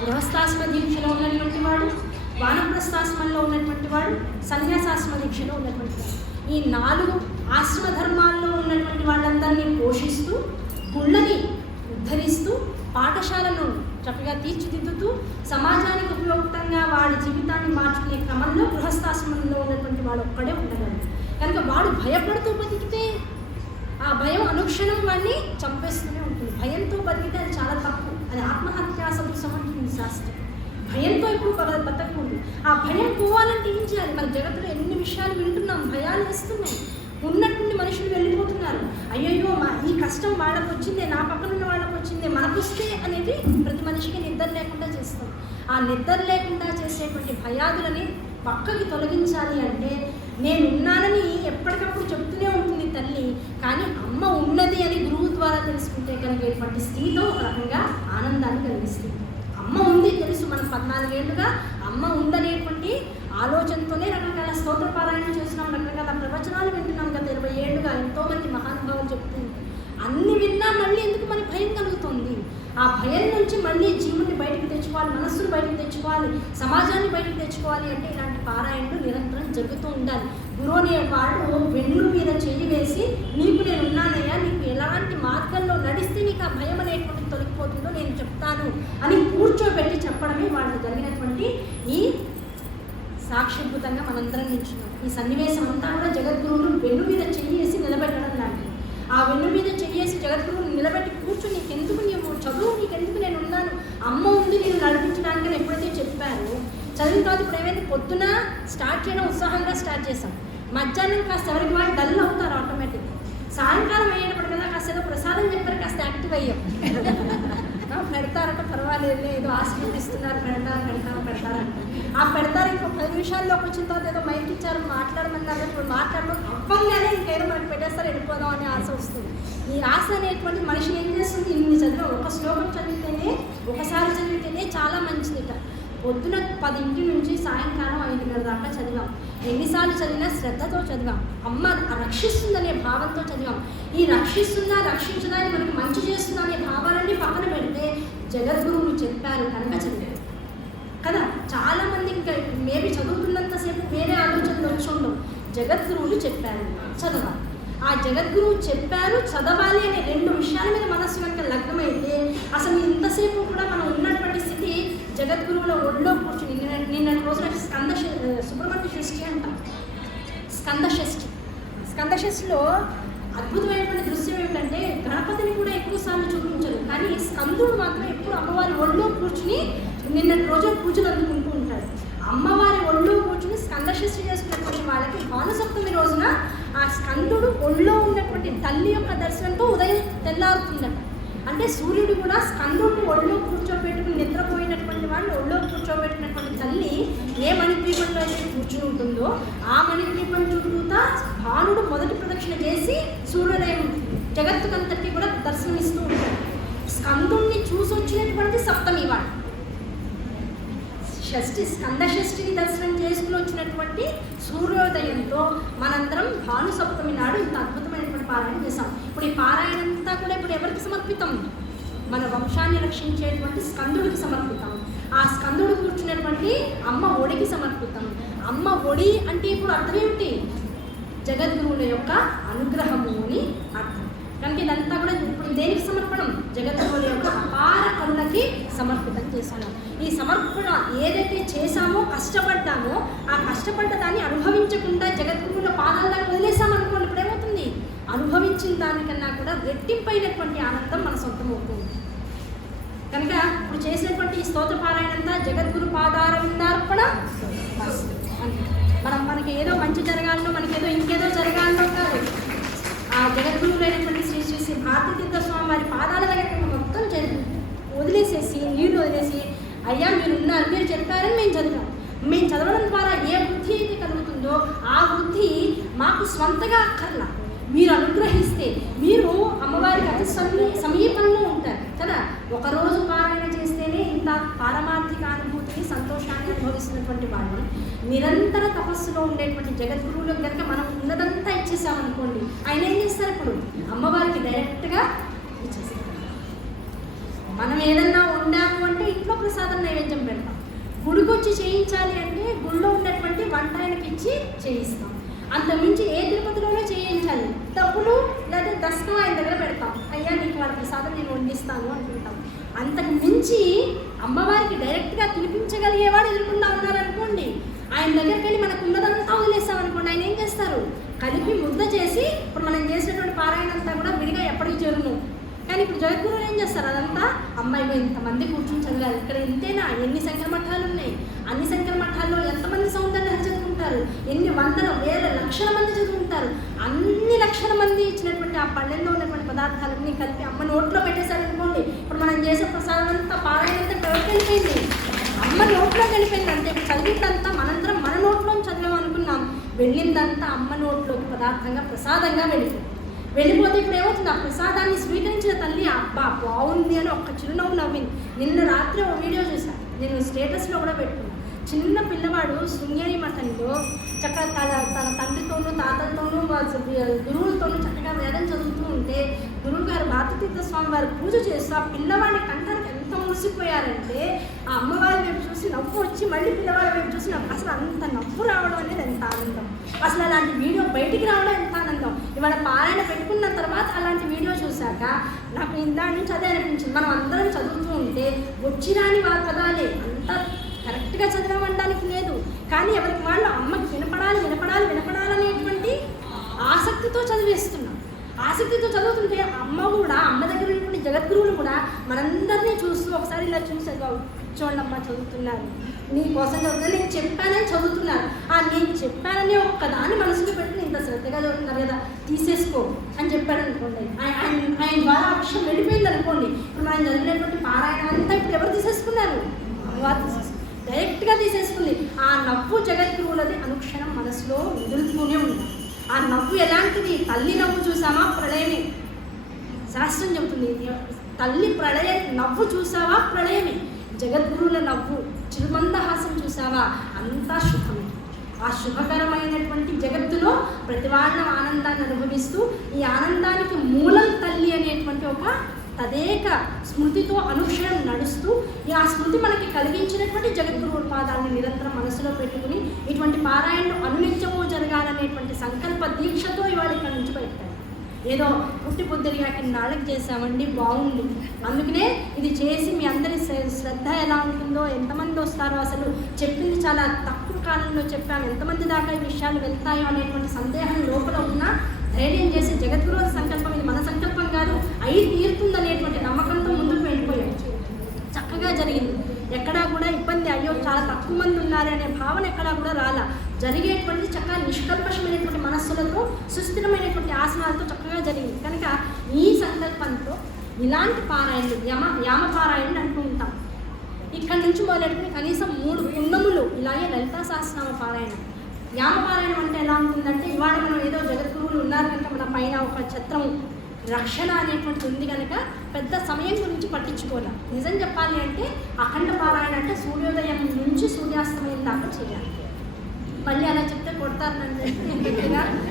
గృహస్థాశ్రమ దీక్షలో ఉన్నటువంటి వాడు, వానప్రస్థాశ్రమంలో ఉన్నటువంటి వాడు, సన్యాసాశ్రమ దీక్షలో ఉన్నటువంటి వాడు. ఈ 4 ఆశ్రమ ధర్మాల్లో ఉన్నటువంటి వాళ్ళందరినీ పోషిస్తూ, గుళ్ళని ఉద్ధరిస్తూ, పాఠశాలను చక్కగా తీర్చిదిద్దుతూ, సమాజానికి ఉపయోగంగా వాడి జీవితాన్ని మార్చుకునే క్రమంలో గృహస్థాశ్రమంలో ఉన్నటువంటి వాడు ఒక్కడే ఉండగలడు. కనుక వాడు భయపడుతూ బతికితే ఆ భయం అనుక్షణం వాడిని చంపేస్తూనే ఉంటుంది. భయంతో బతికితే అది చాలా తప్పు. అది ఆత్మహత్యా సదృశం అంటుంది శాస్త్రం. భయంతో ఇప్పుడు బతకూడదు. ఆ భయం పోవాలంటే ఏం చేయాలి? మన జగత్తులో ఎన్ని విషయాలు వింటున్నాం, భయాలు వేస్తున్నాయి. ఉన్నట్టుండి మనుషులు వెళ్ళిపోతున్నారు. అయ్యయ్యో ఈ కష్టం వాళ్ళకు వచ్చిందే, నా పక్కన ఉన్న వాళ్ళకు వచ్చిందే, మనకు వస్తే అనేది ప్రతి మనిషికి నిద్ర లేకుండా చేస్తాం. ఆ నిద్ర లేకుండా చేసేటువంటి భయాదులని పక్కకి తొలగించాలి అంటే నేనున్నానని ఎప్పటికప్పుడు చెప్తూనే ఉంటుంది తల్లి. కానీ అమ్మ ఉన్నది అని గురువు ద్వారా తెలుసుకుంటే కలిగేటువంటి స్థితితో ఒక రకంగా ఆనందాన్ని కలిగిస్తుంది. అమ్మ ఉంది తెలుసు, మనం 14 ఏళ్ళుగా అమ్మ ఉందనేటువంటి ఆలోచనతోనే రకరకాల స్తోత్ర పారాయణం చేస్తున్నాం, రకరకాల ప్రవచనాలు వింటున్నాం. గత 20 ఏళ్ళుగా ఎంతోమంది మహానుభావులు చెప్తుంది. అన్ని విన్నా మళ్ళీ ఎందుకు మనకి భయం కలుగుతుంది? ఆ భయం నుంచి మళ్ళీ జీవుని బయటకు తెచ్చుకోవాలి, మనస్సును బయటకు తెచ్చుకోవాలి, సమాజాన్ని బయటకు తెచ్చుకోవాలి అంటే ఇలాంటి పారాయణలు నిరంతరం జరుగుతూ ఉండాలి. గురువు అనేవాడు వెన్ను మీద చెయ్యి వేసి నీకు నేను ఉన్నానయ్యా, నీకు ఎలాంటి మార్గంలో నడిస్తే నీకు ఆ భయం అనేటువంటి తొలగిపోతుందో నేను చెప్తాను అని కూర్చోబెట్టి చెప్పడమే వాళ్ళు జరిగినటువంటి ఈ సాక్షిభూతంగా మనందరం నిల్చున్నాం. ఈ సన్నివేశం అంతా కూడా జగద్గురువులు వెన్ను మీద చెయ్యి వేసి నిలబెట్టడం లాంటిది. ఆ వెన్ను మీద చెయ్యేసి జగద్గురువుని నిలబెట్టి కూర్చొని నీకెందుకు, నీవు చదువు, నీకెందుకు నేను ఉన్నాను, అమ్మ ఉంది నేను నడిపించడానికి అని ఎప్పుడైతే చెప్పారో చదివిన తర్వాత ఇప్పుడు ఏమైతే పొద్దున స్టార్ట్ చేయడం ఉత్సాహంగా స్టార్ట్ చేశాం. మధ్యాహ్నం కాస్త ఎవరికి వాళ్ళు డల్ అవుతారు ఆటోమేటిక్గా. సాయంకాలం అయ్యేటప్పుడు కదా కాస్త ఏదో ప్రసాదం చెప్పారు, కాస్త యాక్టివ్ అయ్యాం. పెడతారట పర్వాలేదు, ఏదో ఆశీర్వదిస్తున్నారు, పెడతారంట. ఆ పెడతారు ఇంకో 10 నిమిషాల్లోకి వచ్చిన తర్వాత ఏదో మైక్ ఇచ్చారు మాట్లాడమన్నారు, ఇప్పుడు మాట్లాడడం అవ్వంగానే ఇంకేదో మనకి పెట్టేస్తారు, వెళ్ళిపోదాం అనే ఆశ వస్తుంది. ఈ ఆశ అనేటువంటి మనిషిని ఏం చేస్తుంది? ఇన్ని చదివా, ఒక శ్లోకం చదివితేనే, ఒకసారి చదివితేనే చాలా మంచిదిట. పొద్దున 10 నుంచి సాయంకాలం 5:30 దాకా చదివాం. ఎన్నిసార్లు చదివినా శ్రద్ధతో చదివాం. అమ్మ రక్షిస్తుందనే భావంతో చదివాం. ఈ రక్షిస్తుందా, రక్షించదా, మనకి మంచి చేస్తుందా అనే భావాలన్నీ పక్కన పెడితే జగద్గురువులు చెప్పారు కనుక చదివారు కదా. చాలామంది ఇంకా మేబీ చదువుతున్నంతసేపు వేరే ఆలోచనలు వచ్చి ఉండవు. జగద్గురువులు చెప్పారు చదవాలి. ఆ జగద్గురువు చెప్పారు చదవాలి అనే 2 విషయాల మీద మనస్సు కనుక లగ్నమైతే అసలు ఇంతసేపు కూడా మనం ఉన్నటువంటి స్థితి జగద్గురువుల ఒళ్ళో కూర్చుని నిన్నటి రోజున సుబ్రహ్మణ్య షష్ఠి అంటాం. స్కందషష్ఠిలో అద్భుతమైనటువంటి దృశ్యం ఏమిటంటే గణపతిని కూడా ఎక్కువసార్లు చూపించరు, కానీ స్కందుడు మాత్రం ఎప్పుడు అమ్మవారి ఒళ్ళో కూర్చుని నిన్నటి రోజు పూజలు అందుకుంటూ ఉంటాడు. అమ్మవారి ఒళ్ళో కూర్చుని స్కందషష్ఠి చేసుకున్నటువంటి వాళ్ళకి భానుసప్తమి రోజున ఆ స్కందుడు ఒళ్ళో ఉన్నటువంటి తల్లి యొక్క దర్శనంతో ఉదయం తెల్లారుతుందట. అంటే సూర్యుడు కూడా స్కందుడిని ఒళ్ళో కూర్చోబెట్టుకుని నిద్రపోయినటువంటి వాళ్ళు ఒళ్ళో కూర్చోబెట్టినటువంటి తల్లి ఏ మణిద్వీపంలో అయితే కూర్చుని ఉంటుందో ఆ మణిద్వీపం చుట్టూతా భానుడు మొదటి ప్రదక్షిణ చేసి సూర్యోదయం జగత్తుకంతటి కూడా దర్శనమిస్తూ ఉంటాడు. స్కందుడిని చూసి వచ్చినటువంటి సప్తమి వాడు స్కందషష్ఠిని దర్శనం చేసుకుని వచ్చినటువంటి సూర్యోదయంతో మనందరం భాను సప్తమి నాడు ఇంత అద్భుతమైనటువంటి పారాయణ చేశాం. ఇప్పుడు ఈ పారాయణ అంతా కూడా ఇప్పుడు ఎవరికి సమర్పితం? మన వంశాన్ని రక్షించేటువంటి స్కందుడికి సమర్పితం. ఆ స్కందుడు కూర్చున్నటువంటి అమ్మ ఒడికి సమర్పితం. అమ్మ ఒడి అంటే ఇప్పుడు అర్థం ఏమిటి? జగద్గురువుల యొక్క అనుగ్రహము అని అర్థం. కనుక ఇదంతా కూడా ఇప్పుడు దేనికి సమర్పణం? జగద్గురువుల యొక్క అపార కరుణకి సమర్పితం చేశాను. ఈ సమర్పణ ఏదైతే చేశామో, కష్టపడ్డామో, ఆ కష్టపడ్డ దాన్ని అనుభవించకుండా జగద్గురువుల పాదాల్లో వదిలేసామనుకోండి, ఇప్పుడు ఏమవుతుంది? అనుభవించిన దానికన్నా కూడా రెట్టింపైనటువంటి ఆనందం మన సొంతమవుతుంది. కనుక ఇప్పుడు చేసినటువంటి ఈ స్తోత్ర పారాయణంతా జగద్గురు పాదారవిందార్పణ. మనకి ఏదో మంచి జరగాలనో, మనకి ఏదో ఇంకేదో జరగాలనో కాదు. ఆ జగద్గురువులైనటువంటి శ్రీ శ్రీ శ్రీ భారతీతీర్థ స్వామి వారి పాదాల దగ్గర మొత్తం వదిలేసేసి, నీళ్లు వదిలేసి, అయ్యా మీరు ఉన్నారు, మీరు చెప్పారని మేము చదివాం. మేము చదవడం ద్వారా ఏ వృద్ధి అయితే కలుగుతుందో ఆ వృద్ధి మాకు స్వంతగా అక్కర్లా. మీరు అనుగ్రహిస్తే, మీరు అమ్మవారికి అతి సమీపంలో ఉంటారు కదా. ఒకరోజు పారాయణ చేస్తేనే ఇంత పారమార్థిక అనుభూతిని, సంతోషాన్ని అనుభవిస్తున్నటువంటి వాళ్ళని నిరంతర తపస్సులో ఉండేటువంటి జగద్గురువులకు కనుక మనం ఉన్నదంతా ఇచ్చేసామనుకోండి, ఆయన ఏం చేస్తారు? ఇప్పుడు అమ్మవారికి డైరెక్ట్గా ఇచ్చేస్తారు. మనం ఏదన్నా వండాము అంటే ఇంట్లో ప్రసాదం నైవేద్యం పెడతాం. గుడికి వచ్చి చేయించాలి అంటే గుళ్ళో ఉన్నటువంటి వంట ఆయనకి ఇచ్చి చేయిస్తాం. అంతకుమించి ఏ తిరుపతిలోనే చేయించాలి, డబ్బులు లేదా దర్శనం ఆయన దగ్గర పెడతాం. అయ్యా నీకు వాళ్ళ ప్రసాదం నేను వండిస్తాను అనుకుంటాం. అంతకు మించి అమ్మవారికి డైరెక్ట్గా తినిపించగలిగేవాడు ఎదుర్కొన్నా ఉన్నారనుకోండి, ఆయన దగ్గరికి వెళ్ళి మనకు ఉన్నదంతా వదిలేస్తాం అనుకోండి, ఆయన ఏం చేస్తారు, కలిపి ముద్ద చేసి ఇప్పుడు మనం చేసినటువంటి పారాయణ అంతా కూడా విడిగా ఎప్పటికి చేరును. కానీ ఇప్పుడు జగద్గురువులు ఏం చేస్తారు, అదంతా అమ్మాయి ఇంతమంది కూర్చొని చదివారు, ఇక్కడ ఇంతేనా, ఎన్ని శంకర మఠాలు ఉన్నాయి, అన్ని శంకర మఠాల్లో ఎంతమంది సౌందర్యాలు చదువుకుంటారు, ఎన్ని వందల వేల లక్షల మంది చదువుకుంటారు, అన్ని లక్షల మంది ఇచ్చినటువంటి ఆ పళ్ళెల్లో ఉన్నటువంటి పదార్థాలన్నీ కలిపి అమ్మ నోట్లో పెట్టేశారు అనుకోండి, ఇప్పుడు మనం చేసే ప్రసాదం అంతా పారాయణ అంతా ప్రవృత్తి వెళ్ళిపోయింది, అమ్మ నోట్లో వెళ్ళిపోయింది. అంటే చదివిందంతా మనందరం మన నోట్లో చదివాం అనుకున్నాం, వెళ్ళిందంతా అమ్మ నోట్లోకి పదార్థంగా ప్రసాదంగా వెళ్ళిపోతే ఇప్పుడు ఏమవుతుంది, ఆ ప్రసాదాన్ని స్వీకరించిన తల్లి అబ్బా బాగుంది అని ఒక్క చిరునవ్వు నవ్వింది. నిన్న రాత్రి ఒక వీడియో చూసాను, నేను స్టేటస్లో కూడా పెట్టుకున్నాను. చిన్న పిల్లవాడు శృంగేరి మఠంలో చక్కగా తన తండ్రితోనూ తాతలతోనూ గురువులతోనూ చక్కగా వేదం చదువుతూ ఉంటే గురువు గారు భారతతీర్థ స్వామి వారు పూజ చేస్తూ ఆ పిల్లవాడిని కంటానికి ఎంత మురిసిపోయారంటే ఆ అమ్మవారి వైపు చూసి నవ్వు వచ్చి మళ్ళీ పిల్లవాడి వైపు చూసి అసలు అంత నవ్వు రావడం అనేది ఎంత ఆనందం, అసలు అలాంటి వీడియో బయటికి రావడం ఎంత ఆనందం. ఇవాళ పారాయణ పెట్టుకున్న తర్వాత అలాంటి వీడియో చూశాక నాకు ఇందాక నుంచి అదే అనిపించింది, మనం అందరం చదువుతూ ఉంటే వచ్చిరాని వారి పదాలే అంత కరెక్ట్గా చదవడానికి లేదు, కానీ ఎవరికి వాళ్ళు అమ్మకి వినపడాలనేటువంటి ఆసక్తితో చదివేస్తున్నాం. ఆసక్తితో చదువుతుంటే అమ్మ కూడా, అమ్మ దగ్గర ఉన్నటువంటి జగద్గురువులు కూడా మనందరినీ చూస్తూ ఒకసారి ఇలా చూసాక చూడండమ్మా చదువుతున్నారు, నీకోసం చదువుతున్నారు, నేను చెప్పానని చదువుతున్నారు, నేను చెప్పానని ఒక్కదాన్ని మనసులో పెట్టుకుని ఇంత శ్రద్ధగా చదువుతున్నారు కదా తీసేసుకో అని చెప్పాడు అనుకోండి, ఆయన ద్వారా ఆ విషయం వెళ్ళిపోయింది అనుకోండి, ఇప్పుడు మనం చదివినటువంటి పారాయణ అంతా ఇప్పుడు ఎవరు తీసేసుకున్నారు, అమ్మవారు తీసేసుకున్నారు, డైరెక్ట్గా తీసేసుకుంది. ఆ నవ్వు జగద్గురువులది అనుక్షణం మనసులో వదులుతూనే ఉంది. ఆ నవ్వు ఎలాంటిది, తల్లి నవ్వు చూసామా ప్రళయమే, శాస్త్రం చెబుతుంది, తల్లి నవ్వు చూసావా ప్రళయమే, జగద్గురువుల నవ్వు చిరుమందహాసం చూసావా అంతా శుభమే. ఆ శుభకరమైనటువంటి జగత్తులో ప్రతి వాళ్ళం ఆనందాన్ని అనుభవిస్తూ ఈ ఆనందానికి మూలం తల్లి అనేటువంటి ఒక తదేక స్మృతితో అనుక్షణం నడుస్తూ ఆ స్మృతి మనకి కలిగించినటువంటి జగద్గురువుల పాదాలను నిరంతరం మనసులో పెట్టుకుని ఇటువంటి పారాయణలు అనునిత్యము జరగాలనేటువంటి సంకల్ప దీక్షతో ఇవాళ ఇక్కడ నుంచి బయటపడాలి. ఏదో పుట్టి పొద్దురిగాకి నాళ్ళకి చేసామండి బాగుంది, అందుకనే ఇది చేసి మీ అందరి శ్రద్ధ ఎలా ఉంటుందో, ఎంతమంది వస్తారో, అసలు చెప్పింది చాలా తక్కువ కాలంలో చెప్పాము, ఎంతమంది దాకా ఈ విషయాలు వెళ్తాయో అనేటువంటి సందేహం లోపల ఉన్న ధైర్యం చేసి జగద్గురువుల సంకల్పం ఇది మన సంకల్పం కాదు, అయి తీరుతుందనేటువంటి నమ్మకంతో ముందుకు వెళ్ళిపోయాం. చక్కగా జరిగింది, ఎక్కడా కూడా ఇబ్బంది అయ్యో చాలా తక్కువ మంది ఉన్నారు అనే భావన ఎక్కడా కూడా రాలా. జరిగేటువంటి చక్కగా నిష్కల్పషమైనటువంటి మనస్సులతో సుస్థిరమైనటువంటి ఆసనాలతో చక్కగా జరిగింది. కనుక ఈ సంకల్పంతో ఇలాంటి పారాయణలు యామ పారాయణలు అంటూ ఉంటాం. ఇక్కడి నుంచి మొదలెట్టుకుని కనీసం 3 పున్నములు ఇలాగే లలితా సహస్రనామ పారాయణం. యామపారాయణం అంటే ఎలా ఉంటుందంటే ఇవాళ మనం ఏదో జగద్గురువులు ఉన్నారు కనుక మన పైన ఒక ఛత్రం రక్షణ అనేటువంటి ఉంది కనుక పెద్ద సమయం గురించి పట్టించుకోవాలి. నిజం చెప్పాలి అంటే అఖండ పారాయణ అంటే సూర్యోదయం నుంచి సూర్యాస్తమయం దాకా చేయాలి. మళ్ళీ అలా చెప్తే కొడతారు నన్ను,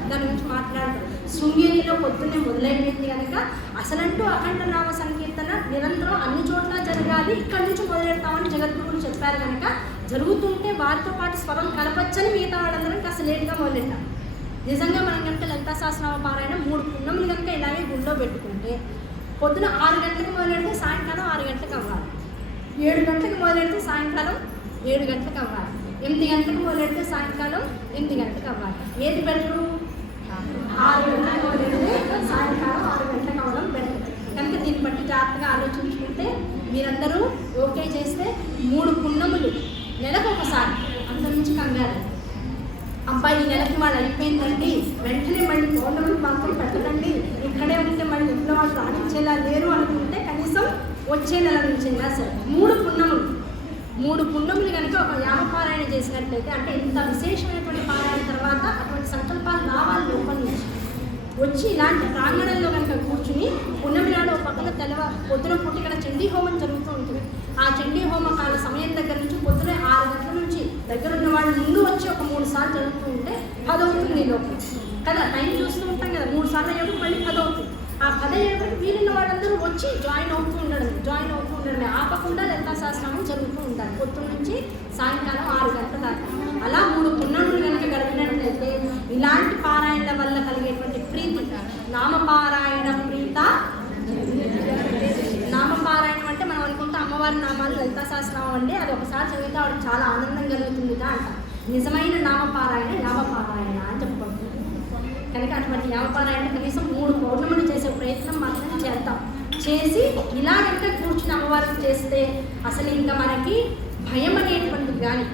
దాని గురించి మాట్లాడతారు. శృంగేరిలో పొద్దున్నే మొదలైపోయింది కనుక అసలంటూ అఖండ నామ సంకీర్తన నిరంతరం అన్ని చోట్ల జరగాలి, ఇక్కడి నుంచి మొదలెడతామని జగద్గురువులు చెప్పారు కనుక జరుగుతుంటే వారితో పాటు స్వరం కలపచ్చని మిగతా వాళ్ళందరం కాస్త లేట్గా మొదలెట్టాం. నిజంగా మనం కనుక లలితా సహస్రనామ పారాయణ 3 పున్నములు కనుక ఇలాగే గుళ్ళో పెట్టుకుంటే పొద్దున 6 గంటలకు మొదలెడితే సాయంకాలం 6 గంటలకు అవ్వాలి, 7 గంటలకు మొదలెడితే సాయంకాలం 7 గంటలకు అవ్వాలి, 8 గంటలకు మొదలెడితే సాయంకాలం 8 గంటలకు అవ్వాలి. ఏది బెటరు? 6 గంటలకు మొదలెడితే సాయంకాలం 6 గంటలకు అవ్వడం బెటర్. కనుక దీన్ని బట్టి జాగ్రత్తగా ఆలోచించుకుంటే మీరందరూ ఓకే చేస్తే 3 పున్నములు నెలకు ఒకసారి, అంతకుమించి కంగారు అబ్బాయి ఈ నెలకి వాళ్ళు అయిపోయిందండి వెంటనే మళ్ళీ పౌర్ణమికి మాత్రం పెట్టదండి, ఇక్కడే ఉంటే మళ్ళీ ఇంట్లో వాళ్ళు రాణించేలా లేరు అనుకుంటే కనీసం వచ్చే నెల నుంచైనా సరే 3 పున్నములు కనుక ఒక యామపారాయణ చేసినట్లయితే, అంటే ఇంత విశేషమైనటువంటి పారాయణ తర్వాత అటువంటి సంకల్పాలు రావాలి లోపల నుంచి వచ్చి ఇలాంటి ప్రాంగణంలో కనుక కూర్చుని పున్నమి నాడు ఒక పక్కన పొద్దున పూట ఇక్కడ చండీ హోమం జరుగుతూ ఉంటుంది. ఆ చండీ హోమ కాల సమయం దగ్గర నుంచి పొద్దున 6 గంటల నుంచి దగ్గర ఉన్న వాళ్ళు ముందు వచ్చి ఒక 3 సార్లు జరుగుతూ ఉంటే 10 అవుతుంది లోపల కదా, టైం చూస్తూ ఉంటాం కదా, 3 సార్లు అయ్యేప్పుడు మళ్ళీ 10 అవుతుంది. ఆ కథ ఏంటంటే వీలున్న వాళ్ళందరూ వచ్చి జాయిన్ అవుతూ ఉండడమే ఆపకుండా లలితా సహస్రనామం జరుగుతూ ఉండాలి. పొద్దున్న నుంచి సాయంకాలం 6 గంటల దాకా. అలా 3 పున్నములు కనుక గడిపినట్లయితే ఇలాంటి పారాయణల వల్ల కలిగేటువంటి ప్రీతి, నామపారాయణ ప్రీత. నామపారాయణం అంటే మనం అనుకుంటే అమ్మవారి నామాలు లలితా సహస్రనామం అండి, అది ఒకసారి చదివితే ఆవిడకి చాలా ఆనందం కలుగుతుందిగా అంట. నిజమైన నామపారాయణ యామపారాయణ అని చెప్పుకుంటుంది. కనుక అటువంటి యామపారాయణ కనీసం 3 పౌర్ణములు చేసే ప్రయత్నం మాత్రం చేద్దాం. చేసి ఇలా కనుక కూర్చుని అమ్మవారికి చేస్తే అసలు ఇంకా మనకి భయం అనేటువంటిది కానీ,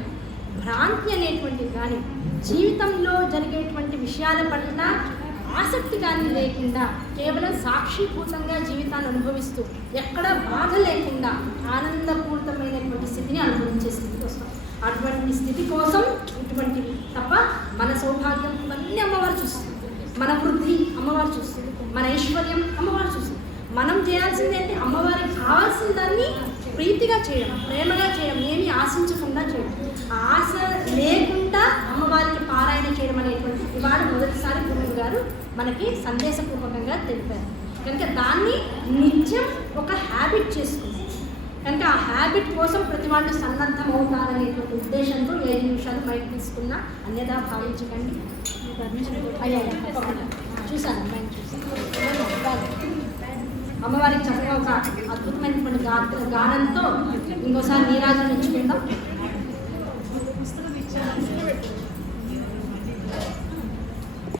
భ్రాంతి అనేటువంటిది కానీ, జీవితంలో జరిగేటువంటి విషయాల పట్ల ఆసక్తి కానీ లేకుండా కేవలం సాక్షిభూతంగా జీవితాన్ని అనుభవిస్తూ ఎక్కడ బాధ లేకుండా ఆనందపూరితమైనటువంటి స్థితిని అనుభవించే స్థితికి వస్తాం. అటువంటి స్థితి కోసం ఇటువంటివి తప్ప మన సౌభాగ్యం ఇవన్నీ అమ్మవారు చూస్తుంది, మన వృద్ధి అమ్మవారు చూస్తుంది, మన ఐశ్వర్యం అమ్మవారు చూస్తుంది. మనం చేయాల్సింది ఏంటి? అమ్మవారికి కావాల్సిన దాన్ని ప్రీతిగా చేయడం, ప్రేమగా చేయడం, ఏమీ ఆశించకుండా చేయడం. ఆశ లేకుండా అమ్మవారికి పారాయణ చేయడం అనేటువంటి ఇవాళ మొదటిసారి గురువు గారు మనకి సందేశపూర్వకంగా తెలిపారు. కనుక దాన్ని నిత్యం ఒక హ్యాబిట్ చేసుకుంది. కనుక ఆ హ్యాబిట్ కోసం ప్రతి వాళ్ళు సన్నద్ధం అవుతారనేటువంటి ఉద్దేశంతో 5 నిమిషాలు బయట తీసుకున్నా అన్యదా భావించకండి. అయ్యా చూశాను, అమ్మాయిని చూసాను. అమ్మవారికి చక్కగా ఒక అద్భుతమైనటువంటి గానంతో ఇంకోసారి నీరాజు మెచ్చుకుందాం.